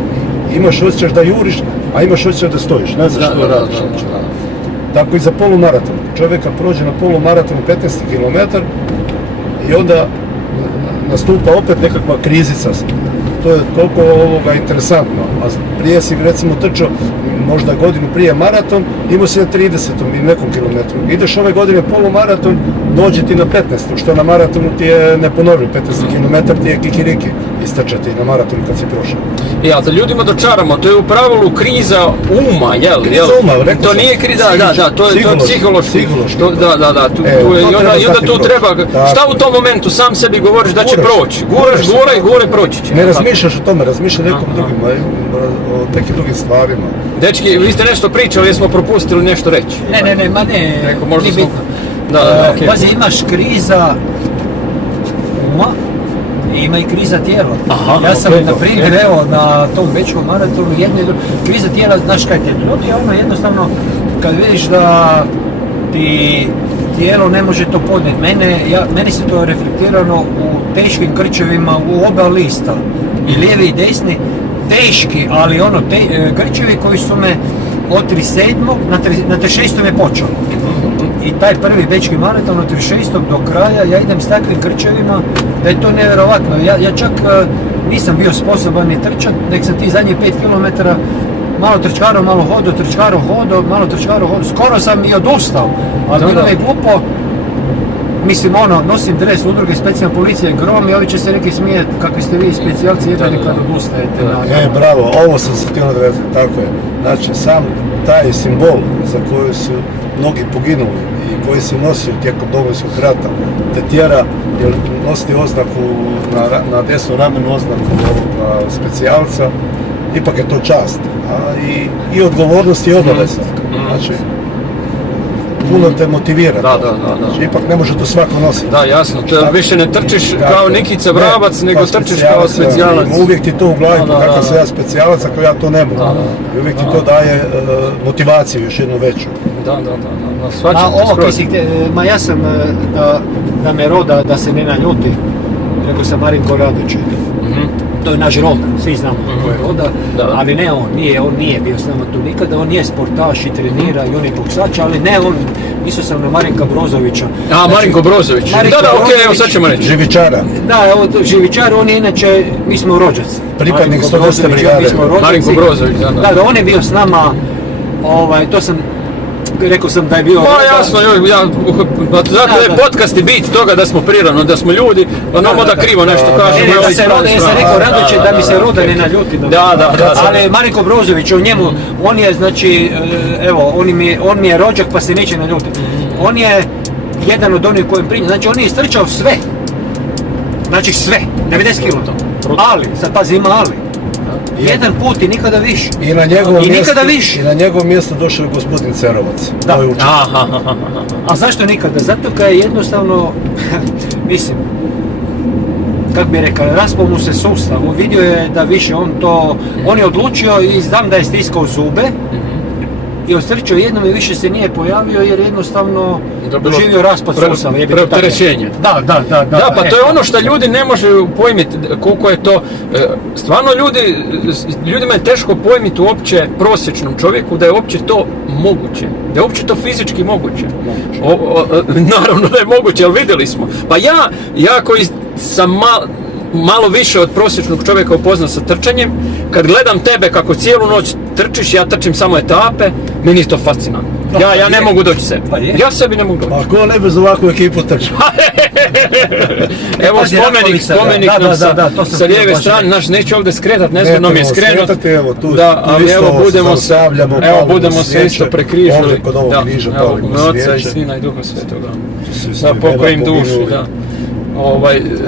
imaš osjećaš da juriš, a imaš osjećaj da stojiš, ne znaš što radiš. Tako i za polumaraton. Čovjeka prođe na polumaraton 15 km i onda nastupa opet nekakva krizica. To je toliko interesantno. A prije si recimo trčao možda godinu prije maraton, imao si na 30. i nekom kilometru. Ideš ove godine polumaraton, dođe ti na 15. što na maratonu ti je neponovljiv, 15 km ti je kikiriki istračati na maratonu kad si prošao. Ja, da ljudima dočaramo, to je u pravilu kriza uma, jel? Kriza uma, rekao to sam. nije kriza, da, to je psihološki. Da, i onda tu treba, šta u tom momentu sam sebi govoriš da će proći? Guraš, gura i proći će. Ne razmišljaš o tome, razmišljaj nekom drugim, o nekim drugim stvarima. Dečki, vi ste nešto pričali, jesmo propustili nešto reći? Ne, Neko, možda nije smo... bitno. okej. Pazi, imaš kriza uma i ima i kriza tijela. Ja sam, na primjer, evo, na tom bečkom maratonu, kriza tijela, znaš kaj te ljudi, jednostavno, kad vidiš da ti tijelo ne može to podnijeti. Meni se to reflektirano u teškim krčevima u oba lista, i lijevi i desni, teški, ali krčevi koji su me od 37. na 36. je počelo. I taj prvi bečki maraton od 36. do kraja, ja idem s takvim krčevima da je to nevjerovatno. Ja čak nisam bio sposoban ni trčat, nek sam ti zadnjih 5 km malo trčkaro, malo hodo, malo trčkaro, hodo. Skoro sam i odustao, ali bilo je glupo. Mislim, nosim dres udruge specijalne policije Grom i ovi će se neki smijeti kakvi ste vi specijalci jedini kad odustajete. Bravo, ovo sam se htio nadvezati, tako je. Znači, sam taj simbol za koji su mnogi poginuli i koji se nosio tijekom Domovinskog rata, te tjera jer nositi oznaku na desnu ramenu, oznaku ovog specijalca, ipak je to čast, a i odgovornost i obaveza. Znači, puno te motivira. Znači, ipak ne može to svako nositi. Da, jasno, to više ne trčiš kao Nikica Vrabac, nego trčiš kao specijalac. Uvijek ti to u glavi, kakav sam ja specijalac, ako ja to ne mogu. I uvijek ti to daje motivaciju još jednu veću. Da, shvaćam te skroz. Ja sam da me roda da se ne naljuti, nego sam Marinko Radović. To je naš rod, svi znamo ko je roda, ali ne on nije bio s nama tu nikada, on je sportaš i trenira i on je boksač, ali ne on, mislio sam na Marinka Brozovića. Marinko Brozović, okej, evo sad ćemo reći. Živičara. Da, evo Živičar, on je inače, mi smo rođaci. Pripadnik 110. brigade. Marinko Brozović, da, on je bio s nama, to sam, rekao sam da je bio... jasno, zato je podcast i bit toga da smo prirano, da smo ljudi, pa namo da krivo nešto kažemo. Ja sam rekao Radović da mi se roda ne naljuti. Ali Marinko Brozović, on je, znači, evo, on mi je rođak pa se neće naljutiti. On je jedan od onih kojim prinja, znači on je istrčao sve. Znači sve, 90 km. Ali, sad pazi, ima ali. Jedan put i nikada više. I na njegovo mjesto došao je gospodin Cerovac. Da. A zašto nikada? Zato kad je jednostavno, mislim, kako bi rekao, raspao mu se sustav. Vidio je da više on je odlučio i znam da je stiskao zube i ostrčao jednom i više se nije pojavio jer jednostavno doživio raspad sustava. Preopterećenje. Da, pa to je ono što ljudi ne može pojmiti koliko je to, stvarno ljudima je teško pojmiti uopće prosječnom čovjeku da je uopće to moguće, da je uopće to fizički moguće. Naravno da je moguće, ali vidjeli smo. Pa ja koji sam malo više od prosječnog čovjeka upoznat sa trčanjem, kad gledam tebe kako cijelu noć trčiš, ja trčim samo etape, meni je to fascinantno. Ja ne mogu doći sebi. Ja sebi ne mogu doći. A ko ne bez ovakvu ekipu trči? Evo spomenik nam sa lijeve strane, naš neću ovdje skretat, nezgodno mi je skrenut. Da, ali evo budemo se isto prekrižili. Evo, Oca i Sina i Duha Svetoga. Da pokojim dušu, da.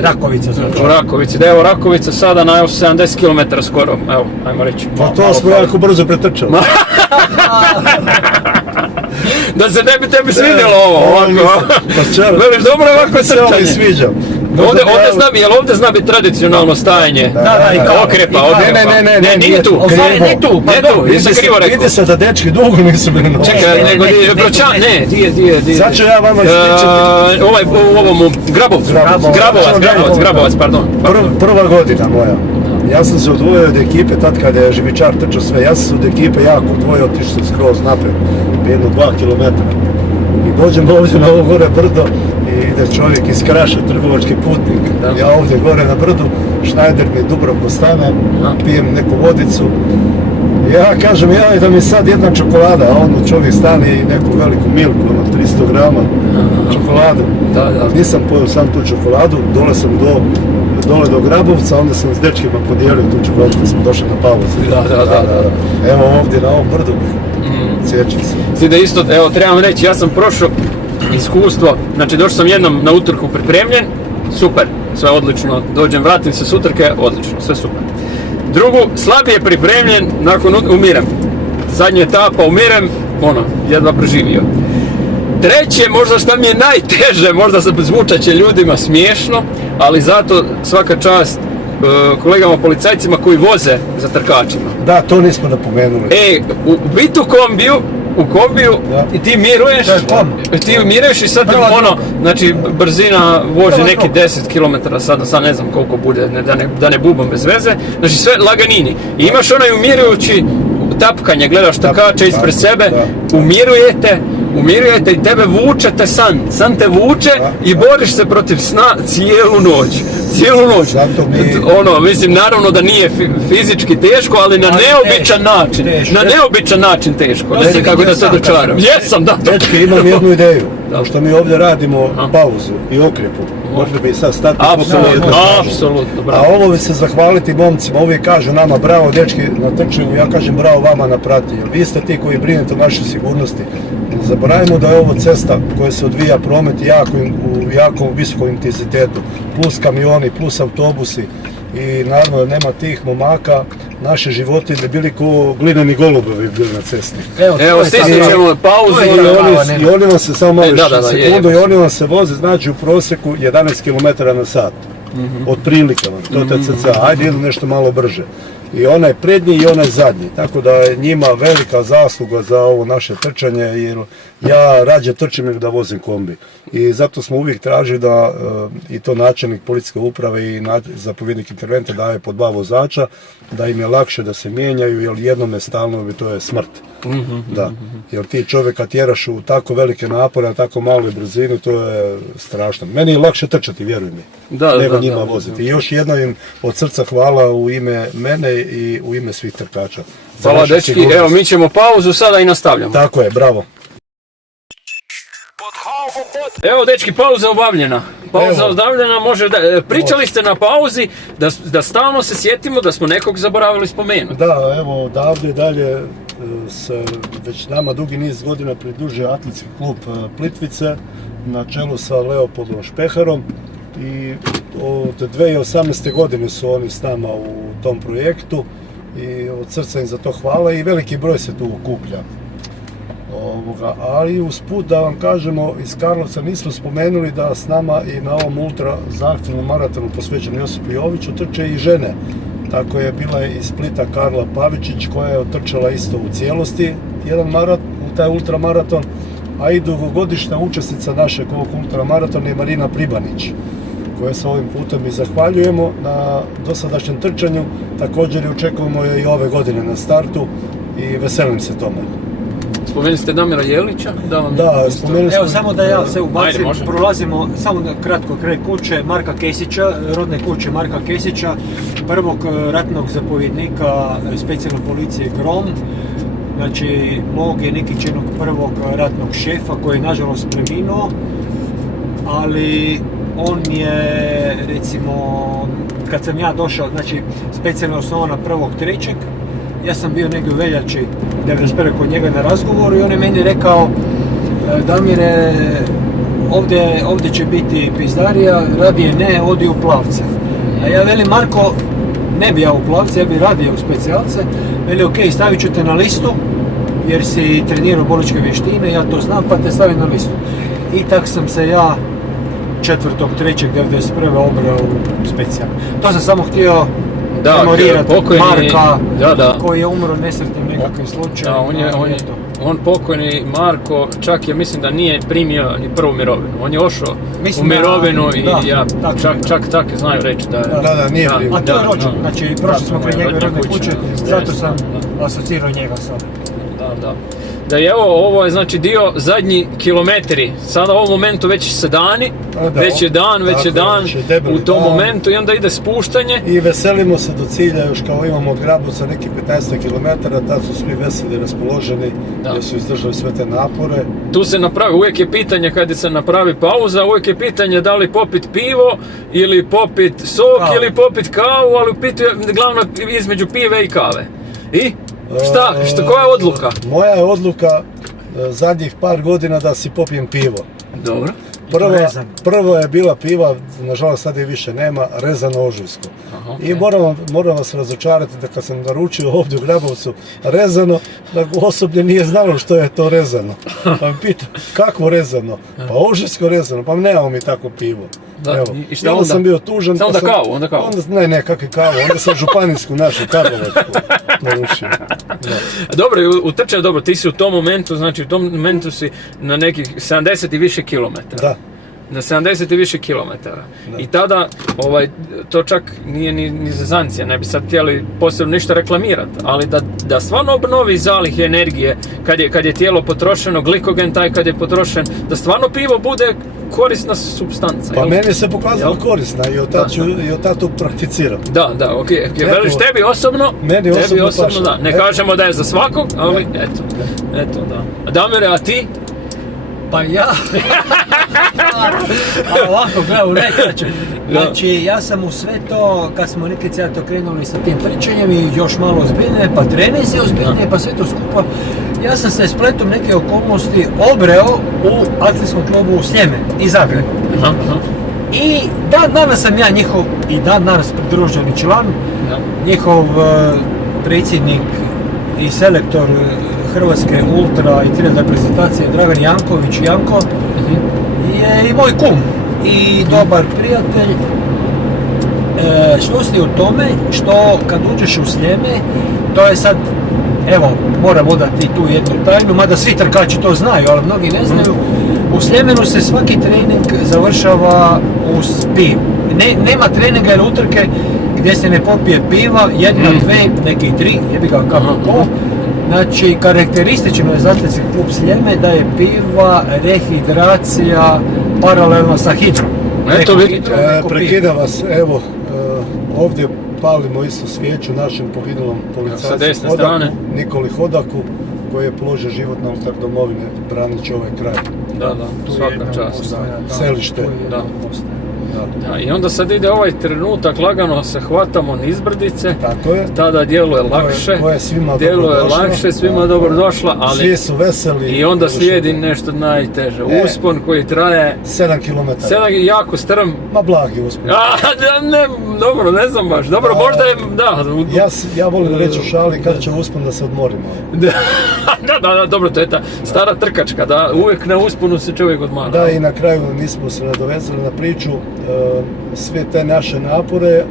Rakovica znači. U Rakovici, da evo Rakovica sada na 70 km skoro, evo, ajmo reći. Pa to smo jako brzo pretrčali. Da se ne bi tebi svidjelo ovo, ovako. Veliš, dobro ovako trčanje. Sviđa. Ovdje zna biti tradicionalno stajanje. Da, i kao. Okrepa, Ne, nije tu. Ne tu, pardon. Nisam krivo rekao. Vidi se da dečki dugo nisu bili na Čekaj, nego Bročan, ne, di. Sad ću ja vama ispričati. U ovom Grabovcu. Grabovac, pardon. Prva godina moja. Ja sam se odvojio od ekipe, tad kada je Živičar trčao sve, ja sam se od ekipe jako odvojio, otišao skroz naprijed, jedno 2 kilometra. I dođem ovdje na ovo gore brdo i ide čovjek iz Kraša, trgovački putnik. Ja ovdje gore na brdu, Šnajder mi Dubrovko stane, pijem neku vodicu. Ja kažem, da mi sad jedna čokolada, a on čovjek stane i neku veliku milku, 300 grama čokoladu. Nisam pojel sam tu čokoladu, dole sam dole do Grabovca, onda sam s dečkima podijelio tu čokoladu kad smo došli na pauzu. Da. Evo ovdje na ovom brdu, sjećam se. Svi da isto, evo trebam reći, ja sam prošao iskustvo, znači došao sam jednom na utrku pripremljen, super, sve odlično, dođem, vratim se s utrke, odlično, sve super. Drugu, slabije pripremljen, nakon umirem. Zadnja etapa, umirem, jedva preživio. Treće, možda što mi je najteže, možda se zvučat će ljudima smiješno, ali zato svaka čast kolegama policajcima koji voze za trkačima. Da, to nismo napomenuli. Biti u kombiju i ti miruješ i sad znači brzina vože neki 10 km, sad ne znam koliko bude, da ne bubam bez veze, znači sve laganini. I imaš onaj umirujući tapkanje, gledaš trkača ispred sebe, umirujete i tebe vuče te san te vuče i boriš se protiv sna cijelu noć. Mislim, naravno da nije fizički teško, ali na neobičan način teško. Ne znam kako da se dočaram. Jesam, da. Dečki, imam jednu ideju. Što mi ovdje radimo pauzu i okrepu. Možda bi sad stati. Apsolutno, bravo. A ovo bi se zahvaliti momcima. Uvijek kažu nama bravo dečki na trčanju, ja kažem bravo vama na pratnji. Vi ste ti koji brinete o našoj sigurnosti. Zaboravimo da je ovo cesta koja se odvija promet u jako visokom intenzitetu. Plus kamioni, plus autobusi. I naravno da nema tih momaka, naše životi ne bili ko glineni golubovi bili na cesti. Evo stisnut ćemo pauzu. I oni vam se samo malo sekundu i oni vam se voze, znači u prosjeku 11 km na sat. Otprilike vam, to je cca. Ajde idu nešto malo brže. I onaj prednji i onaj zadnji. Tako da je njima velika zasluga za ovo naše trčanje, jer ja rađe trčim nego da vozim kombi. I zato smo uvijek tražili da i to načelnik policijske uprave i zapovjednik interventa daje po 2 vozača, da im je lakše da se mijenjaju, jer jednome stalno to je smrt. Da, jer ti čovjeka tjeraš u tako velike napore, na tako maloj brzini, to je strašno. Meni je lakše trčati, vjeruj mi, nego njima voziti. I još jedno im od srca hvala u ime mene i u ime svih trkača. Hvala dečki, evo mi ćemo pauzu sada i nastavljamo. Tako je, bravo. Evo dečki, pauza obavljena. Pričali ste na pauzi da stalno se sjetimo da smo nekog zaboravili spomenuti. Da, evo odavde dalje se već nama dugi niz godina pridružuje atletski klub Plitvice na čelu sa Leopoldom Špeharom i od 2018. godine su oni s nama u tom projektu i od srca im za to hvala i veliki broj se tu okuplja. Ali usput da vam kažemo, iz Karlovca nismo spomenuli da s nama i na ovom ultra zahtjevnom maratonu posvećenom Josipu Joviću trče i žene. Tako je bila iz Splita Karla Pavičić koja je otrčala isto u cijelosti taj ultramaraton, a i dugogodišnja učesnica našeg ovog ultramaratona je Marina Pribanić, koje se ovim putem i zahvaljujemo na dosadašnjem trčanju. Također je očekujemo i ove godine na startu i veselim se tome. Spomenuli ste Damira Jelića? Da, spomenuli smo. Evo samo da ja se ubacim, prolazimo samo kratko kraj kuće Marka Kesića, rodne kuće Marka Kesića, prvog ratnog zapovjednika specijalne policije Grom, znači mog je Nikićinog prvog ratnog šefa koji je nažalost preminuo, ali on je recimo, kad sam ja došao, znači specijalno osnovana 1.3. Ja sam bio negdje u veljači 91. kod njega na razgovoru i on je meni rekao: Damire, ovdje će biti pizdarija, radije ne, odi u Plavce. A ja velim, Marko, ne bi ja u Plavce, ja bi radio u specijalce. Veli, ok, stavit ću te na listu, jer si trenirao borilačke vještine, ja to znam, pa te stavim na listu. I tak sam se ja 4.3.1991. obreo u specijalno. To sam samo htio Da, memorirati pokojni, Marka, da. koji je umro nesretnim nekakvim slučajem. Da, on pokojni Marko, čak je mislim da nije primio ni prvu mirovinu. On je ošao u mirovinu i ja čak tako znaju reći da je... Da, nije primio. A to je rođen, znači prošli smo kraj njegove rodne kuće, zato sam asocirao njega sad. Da. Da je ovo je znači dio zadnji kilometri, sada u ovom momentu već se dani, već je dan u tom momentu i onda ide spuštanje. I veselimo se do cilja, još kao imamo od Grabovca nekih 15 km, tad su svi veseli raspoloženi, jer su izdržali sve te napore. Tu se napravi, uvijek je pitanje kad se napravi pauza, uvijek je pitanje da li popit pivo, ili popit sok, ili popit kavu, ali u pitanju glavno između pive i kave. I? Koja je odluka? Moja je odluka zadnjih par godina da si popijem pivo. Dobro. Prvo je bila piva, nažalost sad je više nema, rezano ožujsko. I moram vas razočarati da kad sam naručio ovdje u Grabovcu rezano, da osoblje nije znalo što je to rezano. Pa me pita, kakvo rezano? Pa ožujsko rezano, pa nemamo mi tako pivo. I šta onda? Sam bio tužan. Samo onda kavu? Ne, kakve kavu, onda sam županijsku našu Karlovačku naručio. Dobro, utrčaj, dobro, ti si u tom momentu, znači u tom momentu si na nekih 70 i više kilometara. Da. Na 70 i više kilometara. I tada, to čak nije ni zezancija, ne bi sad htjeli posebno ništa reklamirati, ali da stvarno obnovi zalihe energije kad je tijelo potrošeno, glikogen taj kad je potrošen, da stvarno pivo bude korisna supstanca. Pa meni se pokazalo korisna i od tad to prakticiram. Da, ok. Veliš tebi osobno? Meni osobno da. Ne kažemo da je za svakog, ali eto, da. A Damire, a ti? Pa ja... ovako, gledaj, nekraće. Znači, ja sam u sve to, kad smo neki to krenuli sa tim trčanjem i još malo ozbiljnije, pa treninzi ozbiljnije, pa sve to skupa, ja sam se spletom neke okolnosti obreo u akcijskom klubu Sljeme iz Zagreba. I dan danas sam ja njihov, i dan danas pridruženi član, njihov predsjednik i selektor Hrvatske ultra i trial reprezentacije Dragan Janković, Janko, je i moj kum i dobar prijatelj. Što ste u tome što kad uđeš u Sljeme, to je sad, evo, moram odati tu jednu tajnu, mada svi trkači to znaju, ali mnogi ne znaju, u Sljemenu se svaki trening završava uz pivo. Nema treninga ili utrke gdje se ne popije piva, jedna, dve, neki tri, jebi ga kako ko. Znači, karakteristično je za atletski klub Sljeme da je piva rehidracija paralelno sa hidrom. Eto vidite. Prekidam vas, evo, ovdje palimo isto svijeću našem poginulom policajcu Hodaku, Nikoli Hodaku, koji je položio život na oltar domovine braneći ovaj kraj. Da, svaka čast. Selište. Da, i onda sad ide ovaj trenutak, lagano se hvatamo nizbrdice, tako je. Tada djeluje lakše, svima dobrodošla, ali svi su veseli. I onda slijedi nešto najteže, uspon koji traje 7 km. Jako strm. Ma blagi uspon. Dobro, ne znam baš, dobro, možda je, da. Ja volim reći u šali kad će uspon da se odmorimo. Da, dobro, to je ta stara trkačka, da uvijek na usponu se čovjek odmara. Da, i na kraju nismo se nadovezali na priču, sve te naše napore,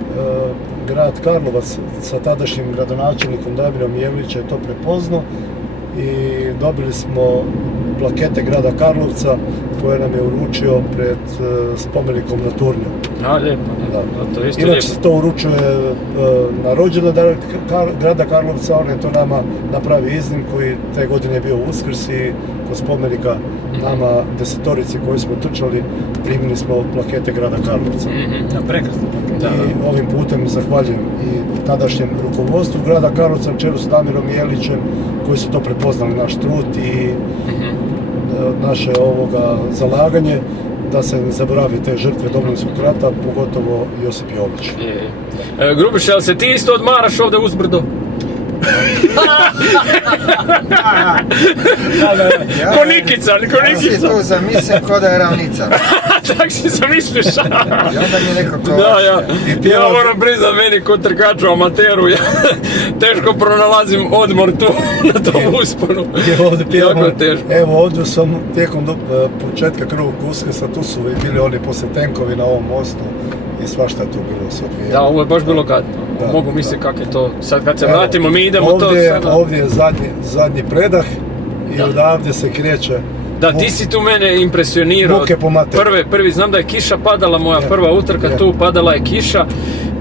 grad Karlovac sa tadašnjim gradonačelnikom Damirom Jevlića je to prepoznao i dobili smo plakete grada Karlovca koje nam je uručio pred spomenikom na turnju. Lijepo, to isto inače lijepo. se to uručuje na rođendan grada Karlovca, on je to nama napravi iznimku i te godine je bio Uskrs i kod spomenika nama desetorici koji smo trčali primili smo plakete grada Karlovca. Prekrasno plakete. I ovim putem zahvaljujem i tadašnjem rukovodstvu grada Karlovca na čelu s Damirom Jelićem koji su to prepoznali naš trud i naše zalaganje da se ne zaboravi te žrtve Domovinskog rata, pogotovo Josip Jović. Grubiš, jel se ti isto odmaraš ovdje uzbrdo? Ko Nikica. Ja si tu zamislim ko da je ravnica. tak si zamisliš. I onda mi je nekako... Da, ja moram priznat, meni kod trkača amateru, ja teško pronalazim odmor tu na tom usponu. Jako teško. Evo ovdje sam tijekom početka Krvog Uskrsa, tu su bili oni poslije tenkovi na ovom mostu i svašta je tu bilo se odvijalo. Da, ovo je baš bilo gadno. Mogu misliti kak je to. Sad kad se vratimo, mi idemo ovdje je zadnji predah i odavdje se kreće. Da, ti si tu mene impresionirao. Muke po materiju. Prvi, znam da je kiša padala, moja prva utrka tu, padala je kiša.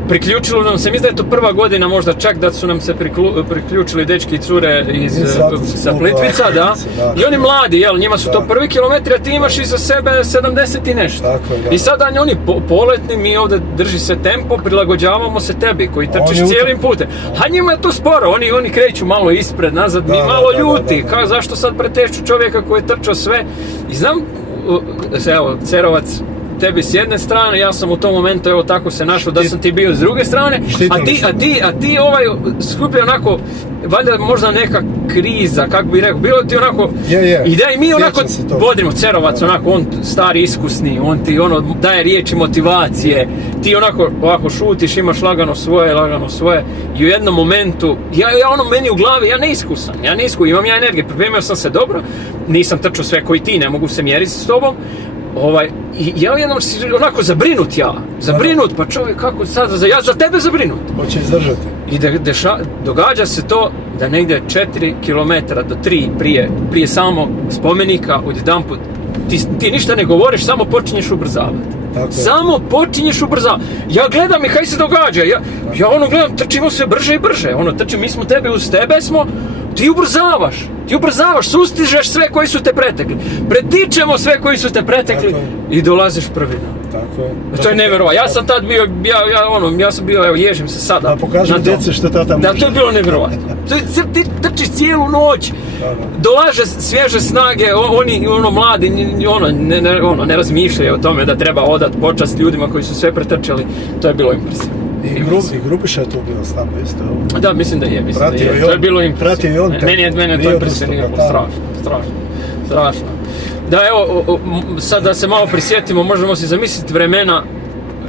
Priključilo nam se, mislim da je to prva godina možda čak da su nam se priključili dečki i cure sa Plitvica, da. I oni mladi, jel, njima su to prvi kilometri, a ti imaš iza sebe 70 i nešto. I sada oni poletni, mi ovdje drži se tempo, prilagođavamo se tebi koji trčiš cijelim putem. A njima je to sporo, oni kreću malo ispred, nazad, mi malo ljuti, zašto sad pretešću čovjeka koji je trčao sve. I znam, evo, Cerovac, tebi s jedne strane, ja sam u tom momentu evo tako se našao da sam ti bio s druge strane, a ti skupio onako, valjda možda neka kriza, kako bi rekao, bilo ti onako, i da i mi onako vodimo, Cerovac onako, on stari iskusni, on ti ono daje riječi motivacije, ti ovako šutiš, imaš lagano svoje i u jednom momentu, meni u glavi, ja neiskusan, imam ja energije, pripremio sam se dobro, nisam trčao sve koji ti, ne mogu se mjeriti s tobom, i ja jednom si onako zabrinut, pa čovjek kako sad, ja za tebe zabrinut. Hoće izdržati. I događa se to da negdje 4 km do 3 prije samog spomenika odjedanput ti ništa ne govoriš, samo počinješ ubrzavati. Samo počinješ ubrzavati. Ja gledam i kaj se događa, ja gledam, trčimo sve brže i brže, mi smo tebi uz tebe smo, ti ubrzavaš, sustižeš sve koji su te pretekli, pretičemo sve koji su te pretekli i dolaziš prvi. To je nevjerovatno. Ja sam tad bio, ja sam bio, evo ježim se sada. Da pokažem djeci što tata može. Da, to je bilo nevjerovatno. Ti trčiš cijelu noć, dolaže svježe snage, oni mladi, ne razmišljaju o tome da treba odat počast ljudima koji su sve pretrčali. To je bilo impresivno. I Grubiša je tu bio s nama isto. Da, mislim da je. To je bilo impresivno. Mene to impresioniralo, strašno. Da, evo, sad da se malo prisjetimo, možemo si zamisliti vremena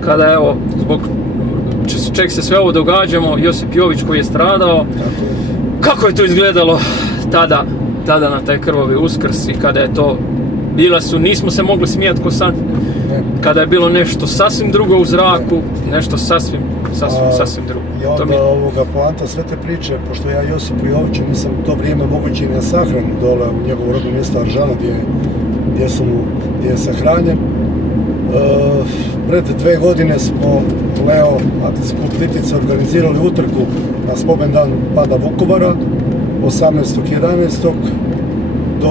kada, evo, zbog čeg se sve ovo događamo, Josip Jović koji je stradao, kako je to izgledalo tada na taj krvavi Uskrs i kada je to, nismo se mogli smijati ko sad, kada je bilo nešto sasvim drugo u zraku, nešto sasvim drugo. I onda poanta sve te priče, pošto ja Josipu Joviću nisam u to vrijeme mogući i na sahranu dole u njegovu rodno mjesto Aržana gdje je sahranjen. Pred 2 godine smo Leo Atletski klub Plitvica organizirali utrku na spomendan pada Vukovara 18.11. do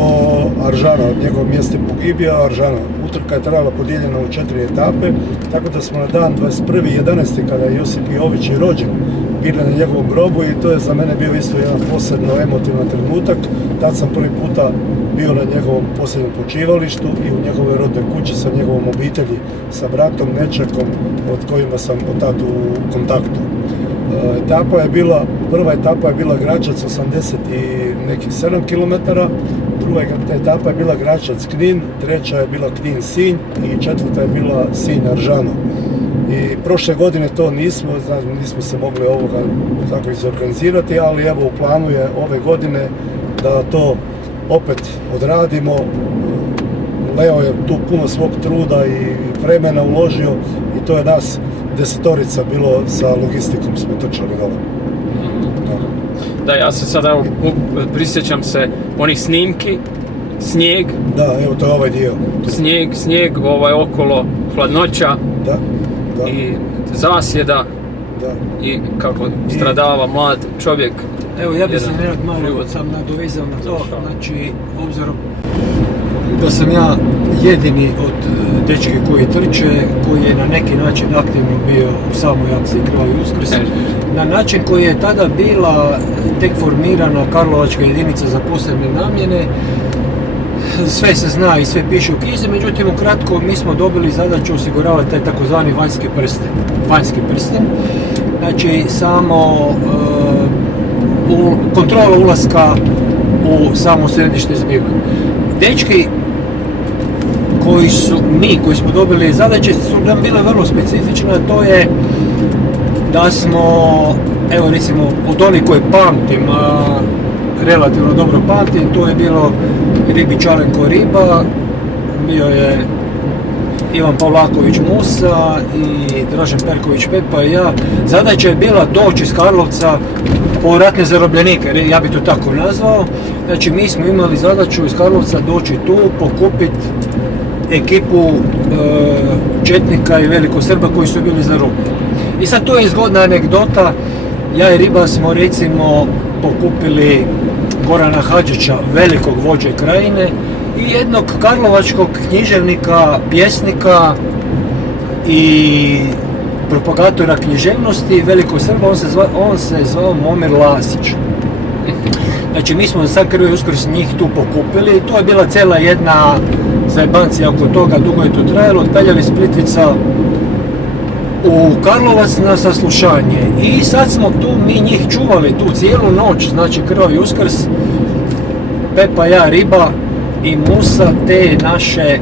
Aržana, od njegovog mjesta pogibija Aržana. Utrka je trajala podijeljena u 4 etape, tako da smo na dan 21.11. kada je Josip Jović i rođen bili na njegovom grobu i to je za mene bio isto jedan posebno emotivan trenutak. Tad sam prvi puta bio na njegovom posljednjem počivalištu i u njegovoj rodnoj kući sa njegovom obitelji, sa bratom, nećakom, od kojima sam od tad u kontaktu. Prva etapa je bila Gračac 80 i nekih 7 km, druga etapa je bila Gračac-Knin, treća je bila Knin-Sinj i četvrta je bila Sinj-Aržano. I prošle godine to nismo se mogli tako izorganizirati, ali evo u planu je ove godine da to opet odradimo. Leo je tu puno svog truda i vremena uložio i to je nas 10 bilo sa logistikom smo trčali dole. Da, ja se sada prisjećam se onih snimki, snijeg. Da, evo to je ovaj dio. Snijeg, okolo, hladnoća i zasjeda i kako stradava mlad čovjek. Evo, ja bih se malo sam nadovezao na to, znači, obzirom da sam ja jedini od dečki koji trče, koji je na neki način aktivno bio u samoj akciji Krvavi Uskrs, na način koji je tada bila tek formirana Karlovačka jedinica za posebne namjene. Sve se zna i sve piše u knjizi, međutim ukratko mi smo dobili zadaću osiguravati taj takozvani vanjski prsten, znači samo kontrola ulaska u samo središte zbivanja. Dečki koji smo dobili zadaće su nam bile vrlo specifične, a to je da smo, evo recimo od onih koje pamtim, relativno dobro pamtim, to je bilo Ribi Čalenko Riba, bio je Ivan Pavlaković Musa i Dražen Perković Pepa i ja. Zadaća je bila doći iz Karlovca po ratne zarobljenike, ja bi to tako nazvao. Znači mi smo imali zadaću iz Karlovca doći tu, pokupiti ekipu četnika i velikosrba koji su bili zarobljeni. I sad to je zgodna anegdota, ja i Riba smo recimo pokupili Gorana Hadžića, velikog vođe Krajine, i jednog karlovačkog književnika, pjesnika i propagatora književnosti, velikog Srba, on se zvao Momir Lasić. Znači mi smo sad Krvavi Uskrs njih tu pokupili, to je bila cijela jedna zajebancija oko toga, dugo je to trajalo, odpeljali iz Plitvica u Karlovac na saslušanje i sad smo tu mi njih čuvali tu cijelu noć, znači Krvavi Uskrs, Pepa, ja, Riba i Musa, te naše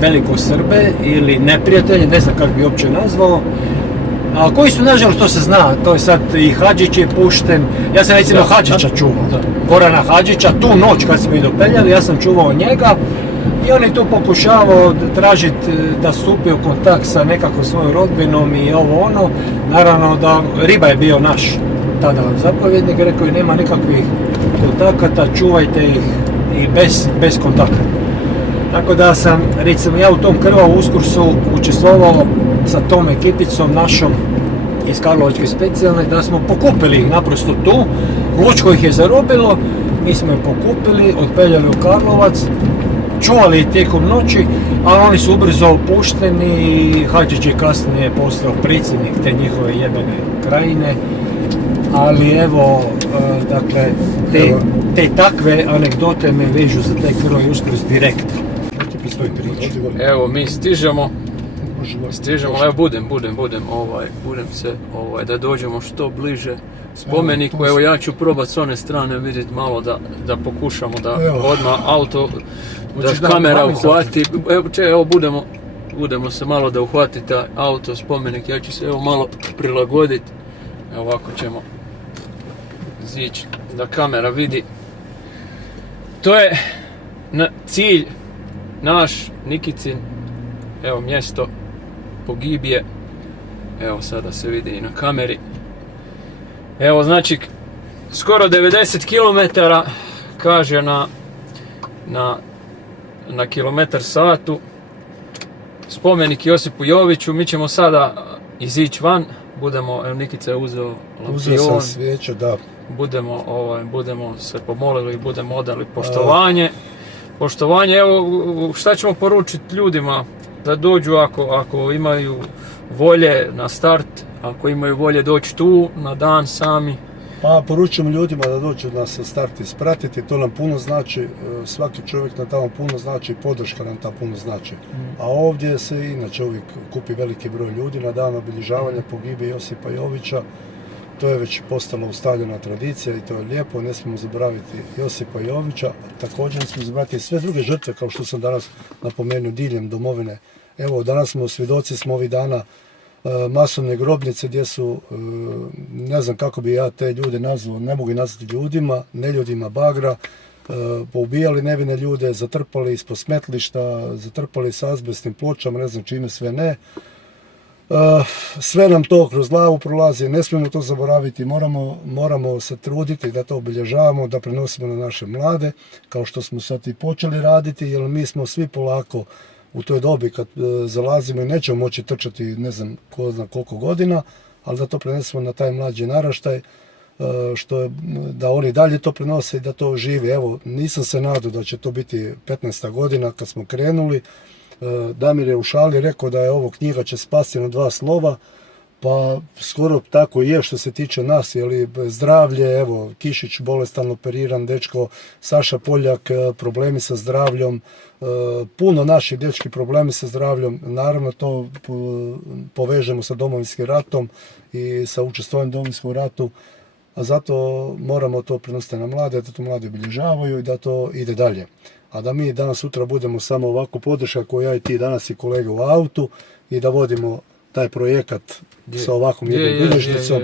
velikosrbe ili neprijatelje, ne znam kako bi uopće nazvao, a koji su, nažalost, to se zna, to je sad i Hadžić je pušten, ja sam recimo Hadžića čuvao, Gorana Hadžića, tu noć kad smo ih dopeljali, ja sam čuvao njega i on je tu pokušavao tražiti da stupi u kontakt sa nekakvom svojom rodbinom i ovo ono, naravno da Riba je bio naš tada zapovjednik, rekao je nema nikakvih kontakata, čuvajte ih i bez kontakta. Tako da sam, recimo ja u tom Krvavom Uskursu učestvovao sa tom ekipicom našom iz Karlovačke specijalne, da smo pokupili ih naprosto tu, Lučko ih je zarobilo, mi smo ih pokupili, otpeljali u Karlovac, čuvali ih tijekom noći, ali oni su ubrzo pušteni i Hadžić je kasnije postao predsjednik te njihove jebene Krajine. Ali evo, dakle, te takve anegdote me vežu za taj Krvavi Uskrs direktno. Evo mi stižemo, evo budem se, da dođemo što bliže spomeniku. Evo ja ću probati s one strane vidjeti malo da pokušamo da odmah auto, da kamera uhvati. Evo budemo se malo da uhvati taj auto, spomenik, ja ću se evo malo prilagoditi. Evo ovako ćemo zići da kamera vidi. To je cilj naš, Nikicin, evo mjesto pogibije, evo sada se vidi i na kameri. Evo znači skoro 90 km kaže na kilometar satu, spomenik Josipu Joviću. Mi ćemo sada izići van, budemo, evo Nikica je uzeo lampion. Uzeo sam svijeću, da. Budemo se pomolili i budemo odali poštovanje. Evo šta ćemo poručiti ljudima da dođu ako imaju volje na start, ako imaju volje doći tu na dan sami. Pa poručujem ljudima da dođu nas start ispratiti, to nam puno znači, svaki čovjek nam tamo puno znači, podrška nam tamo puno znači. A ovdje se inače uvijek kupi veliki broj ljudi na dan obilježavanja pogibije Josipa Jovića. To je već postala ustaljena tradicija i to je lijepo, ne smijemo zaboraviti Josipa Jovića. Također ne smijemo zaboraviti sve druge žrtve, kao što sam danas napomenuo, diljem domovine. Evo, danas smo svjedoci smo ovih dana masovne grobnice gdje su, ne znam kako bi ja te ljude nazvao, ne mogu ih nazvati ljudima, neljudima bagra, poubijali nevine ljude, zatrpali ispod smetlišta, zatrpali s azbestnim pločama, ne znam čime sve ne. Sve nam to kroz glavu prolazi, ne smijemo to zaboraviti, moramo se truditi da to obilježavamo, da prenosimo na naše mlade, kao što smo sad i počeli raditi, jer mi smo svi polako u toj dobi kad zalazimo i nećemo moći trčati ne znam ko zna koliko godina, ali da to prenesemo na taj mlađi naraštaj, da oni dalje to prenose i da to živi. Evo, nisam se nadao da će to biti 15. godina kad smo krenuli. Damir je u šali rekao da je ovo knjiga će spasti na 2 slova, pa skoro tako je što se tiče nas, jer zdravlje, evo Kišić bolestan, operiran dečko, Saša Poljak problemi sa zdravljom, puno naših dečki problemi sa zdravljom, naravno to povežemo sa Domovinskim ratom i sa učestvovanjem u Domovinskom ratu, a zato moramo to prenositi na mlade, da to mladi obilježavaju i da to ide dalje. a da mi danas sutra budemo samo ovako podrška koju ja i ti danas i kolega u autu i da vodimo taj projekat sa ovakvom jednom bilježnicom.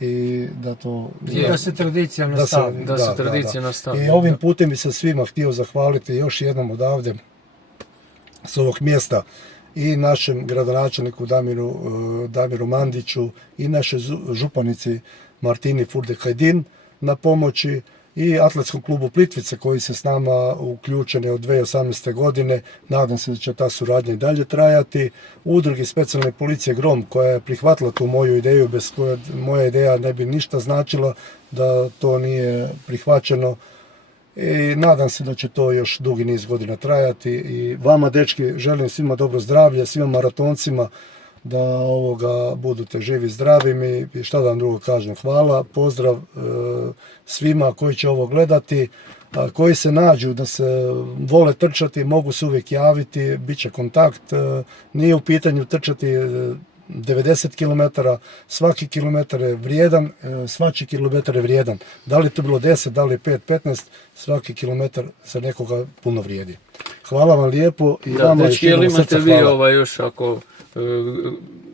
I da to... Da se tradicija nastavi. Da se tradicija nastavi. I ovim putem bi se svima htio zahvaliti još jednom odavde s ovog mjesta i našem gradonačelniku Damiru Mandiću i našoj županici Martini Furde-Hajdin na pomoći i Atletskom klubu Plitvice koji se s nama uključeni od 2018. godine. Nadam se da će ta suradnja i dalje trajati. Udrugi specijalne policije Grom koja je prihvatila tu moju ideju, bez koje moja ideja ne bi ništa značila da to nije prihvaćeno. I nadam se da će to još dugi niz godina trajati. I vama, dečki, želim svima dobro zdravlje, svima maratoncima da budete živi, zdravi i šta da vam drugo kažem. Hvala, pozdrav svima koji će ovo gledati, koji se nađu da se vole trčati, mogu se uvijek javiti, bit će kontakt, nije u pitanju trčati 90 km, svaki kilometar je vrijedan, svaki kilometar je vrijedan. Da li to bilo 10, da li 5, 15, svaki kilometar za nekoga puno vrijedi. Hvala vam lijepo i vama još jednom srca hvala. Imate vi još ako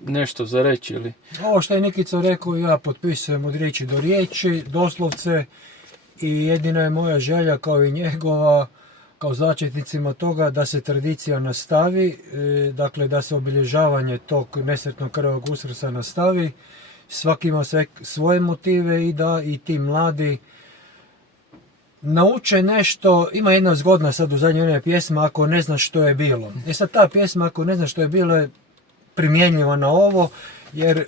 nešto za reći ili? Ovo što je Nikica rekao, ja potpisujem od riječi do riječi, doslovce, i jedina je moja želja kao i njegova, kao začetnicima toga, da se tradicija nastavi, dakle da se obilježavanje tog nesretnog krvavog Uskrsa nastavi, svaki ima svoje motive i da i ti mladi nauče nešto. Ima jedna zgodna sad u zadnje vrijeme pjesma Ako ne znaš što je bilo. Sad ta pjesma Ako ne znaš što je bilo je primjenjiva na ovo, jer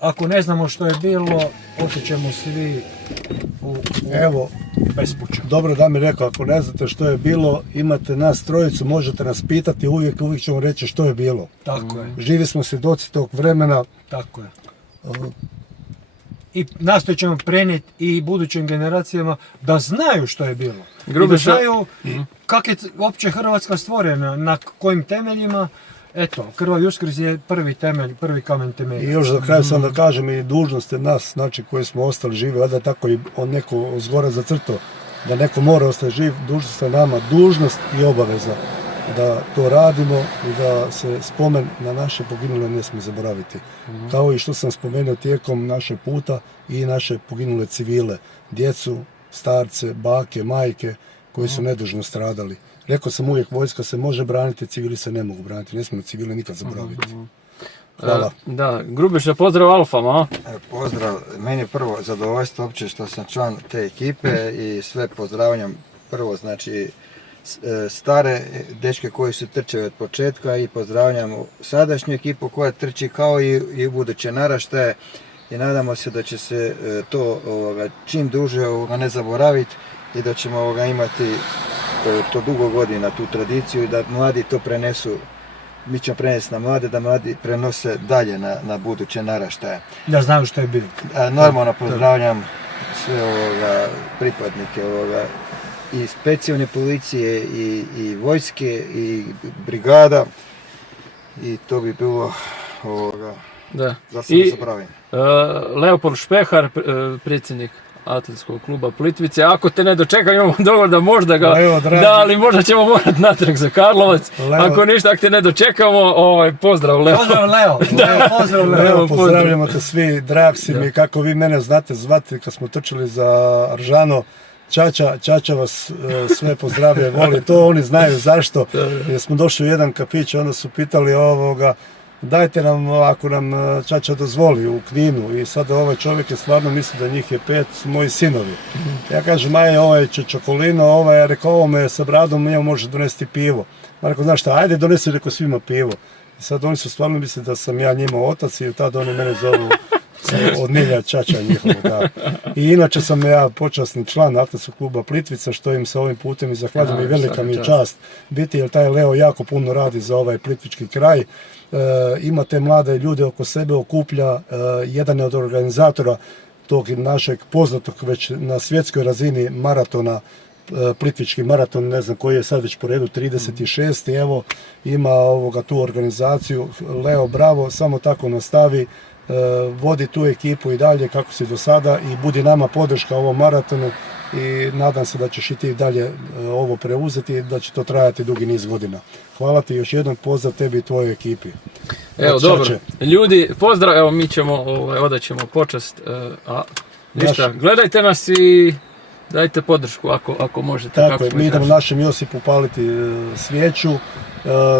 ako ne znamo što je bilo, otićemo svi u bespuća. Dobro da mi rekao, ako ne znate što je bilo, imate nas trojicu, možete nas pitati, uvijek ćemo reći što je bilo. Tako je. Živi smo svjedoci tog vremena. Tako je. I nastojat ćemo prenijeti i budućim generacijama da znaju što je bilo. I da znaju kako je uopće Hrvatska stvorena, na kojim temeljima. Eto, Krvavi Uskrs je prvi temelj, prvi kamen temelja. I još za kraj sam da kažem i dužnost je nas, znači koji smo ostali živi, valjda tako i neko zgore zacrto, da neko mora ostati živ, dužnost je nama, dužnost i obaveza da to radimo i da se spomen na naše poginule ne smije zaboraviti. Kao i što sam spomenuo tijekom našeg puta i naše poginule civile, djecu, starce, bake, majke koji su nedužno stradali. Rekao sam uvijek, vojska se može braniti, civili se ne mogu braniti, ne smijemo civile nikad zaboraviti. Hvala. Da, Grubiša, pozdrav Alfama. Pozdrav, meni je prvo zadovoljstvo uopće što sam član te ekipe i sve pozdravljam prvo, znači stare dečke koji su trčali od početka i pozdravljam sadašnju ekipu koja trči kao i buduće naraštaje i nadamo se da će se to čim duže ne zaboraviti i da ćemo imati to dugo godina, tu tradiciju i da mladi to prenesu, mi ćemo prenesti na mlade, da mladi prenose dalje na buduće naraštaje. Da znaju što je bilo. Normalno pozdravljam sve pripadnike i specijalne policije i vojske i brigada i to bi bilo za sam zapravim. Leopold Špehar, predsjednik Atletskog kluba Plitvice. Ako te ne dočekam, imamo dovoljno da možda ga... ali možda ćemo morati natrag za Karlovac. Ako ništa, ako te ne dočekamo, pozdrav Leo. Pozdrav Leo. Pozdrav Leo. Pozdravljamo te svi, drag si mi, kako vi mene znate zvati kad smo trčali za Aržano. Čača vas sve pozdravlja, voli to, oni znaju zašto. Jer smo došli u jedan kafić, onda su pitali dajte nam, ako nam Čača dozvoli u Kninu i sada ovaj čovjek je stvarno misli da njih je 5, su moji sinovi. Ja kažem, ovaj će čokolino, ja rekao, ovome sa bradom njemu može donesti pivo. Ja rekao, znaš šta, ajde donesi, rekao, svima pivo. I sad oni su stvarno mislili da sam ja njima otac i tada oni mene zovu od Milja Čača njihovo, da. I inače sam ja počasni član Atletskog kluba Plitvica, što im se ovim putem i zahvaljujem i velika mi je čast biti, jer taj Leo jako puno radi za ovaj plitvički kraj. Ima te mlade ljude oko sebe, okuplja, jedan je od organizatora tog našeg poznatog već na svjetskoj razini maratona, Plitvički maraton, ne znam koji je sad već po redu, 36. Evo, ima tu organizaciju. Leo, bravo, samo tako nastavi. vodi tu ekipu i dalje kako si do sada i budi nama podrška ovom maratonu i nadam se da ćeš i ti dalje ovo preuzeti i da će to trajati dugi niz godina. Hvala ti još jednom, pozdrav tebi i tvojoj ekipi. Evo, dobro. Ljudi, pozdrav, evo mi ćemo, odat ćemo počast, a ništa, gledajte nas i dajte podršku ako možete. Tako je, mi idemo našem Josipu paliti svijeću.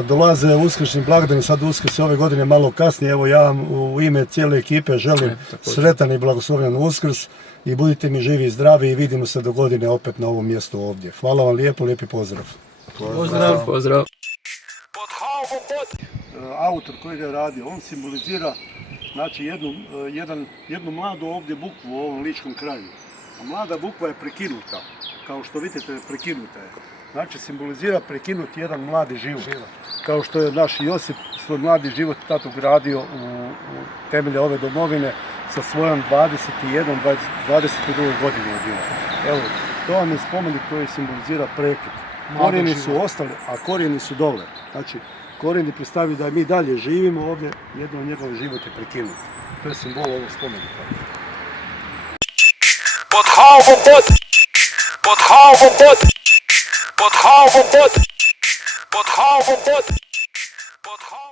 Dolaze uskršnji blagdani, sad Uskrs ove godine malo kasnije, evo ja vam u ime cijele ekipe želim sretan i blagoslovljen Uskrs i budite mi živi i zdravi i vidimo se do godine opet na ovom mjestu ovdje. Hvala vam lijepo, lijepi pozdrav. Pozdrav. Autor koji ga je radio, on simbolizira znači jednu mladu ovdje bukvu u ovom ličkom kraju. A mlada bukva je prekinuta, kao što vidite prekinuta je. Znači simbolizira prekinuti jedan mladi život. Kao što je naš Josip svoj mladi život tad ugradio u temelje ove domovine sa svojom 22 godine je bilo. Evo, to vam je spomenik koji simbolizira prekid. Korijeni su ostali, a korijeni su dole. Znači, korijeni predstavljaju da mi dalje živimo ovdje, jedno njegov život je prekinut. To je simbol ovog spomenika. Pod haubom pod, pod haubom pod, pod haubom pod, pod haubom pod, pod haubom.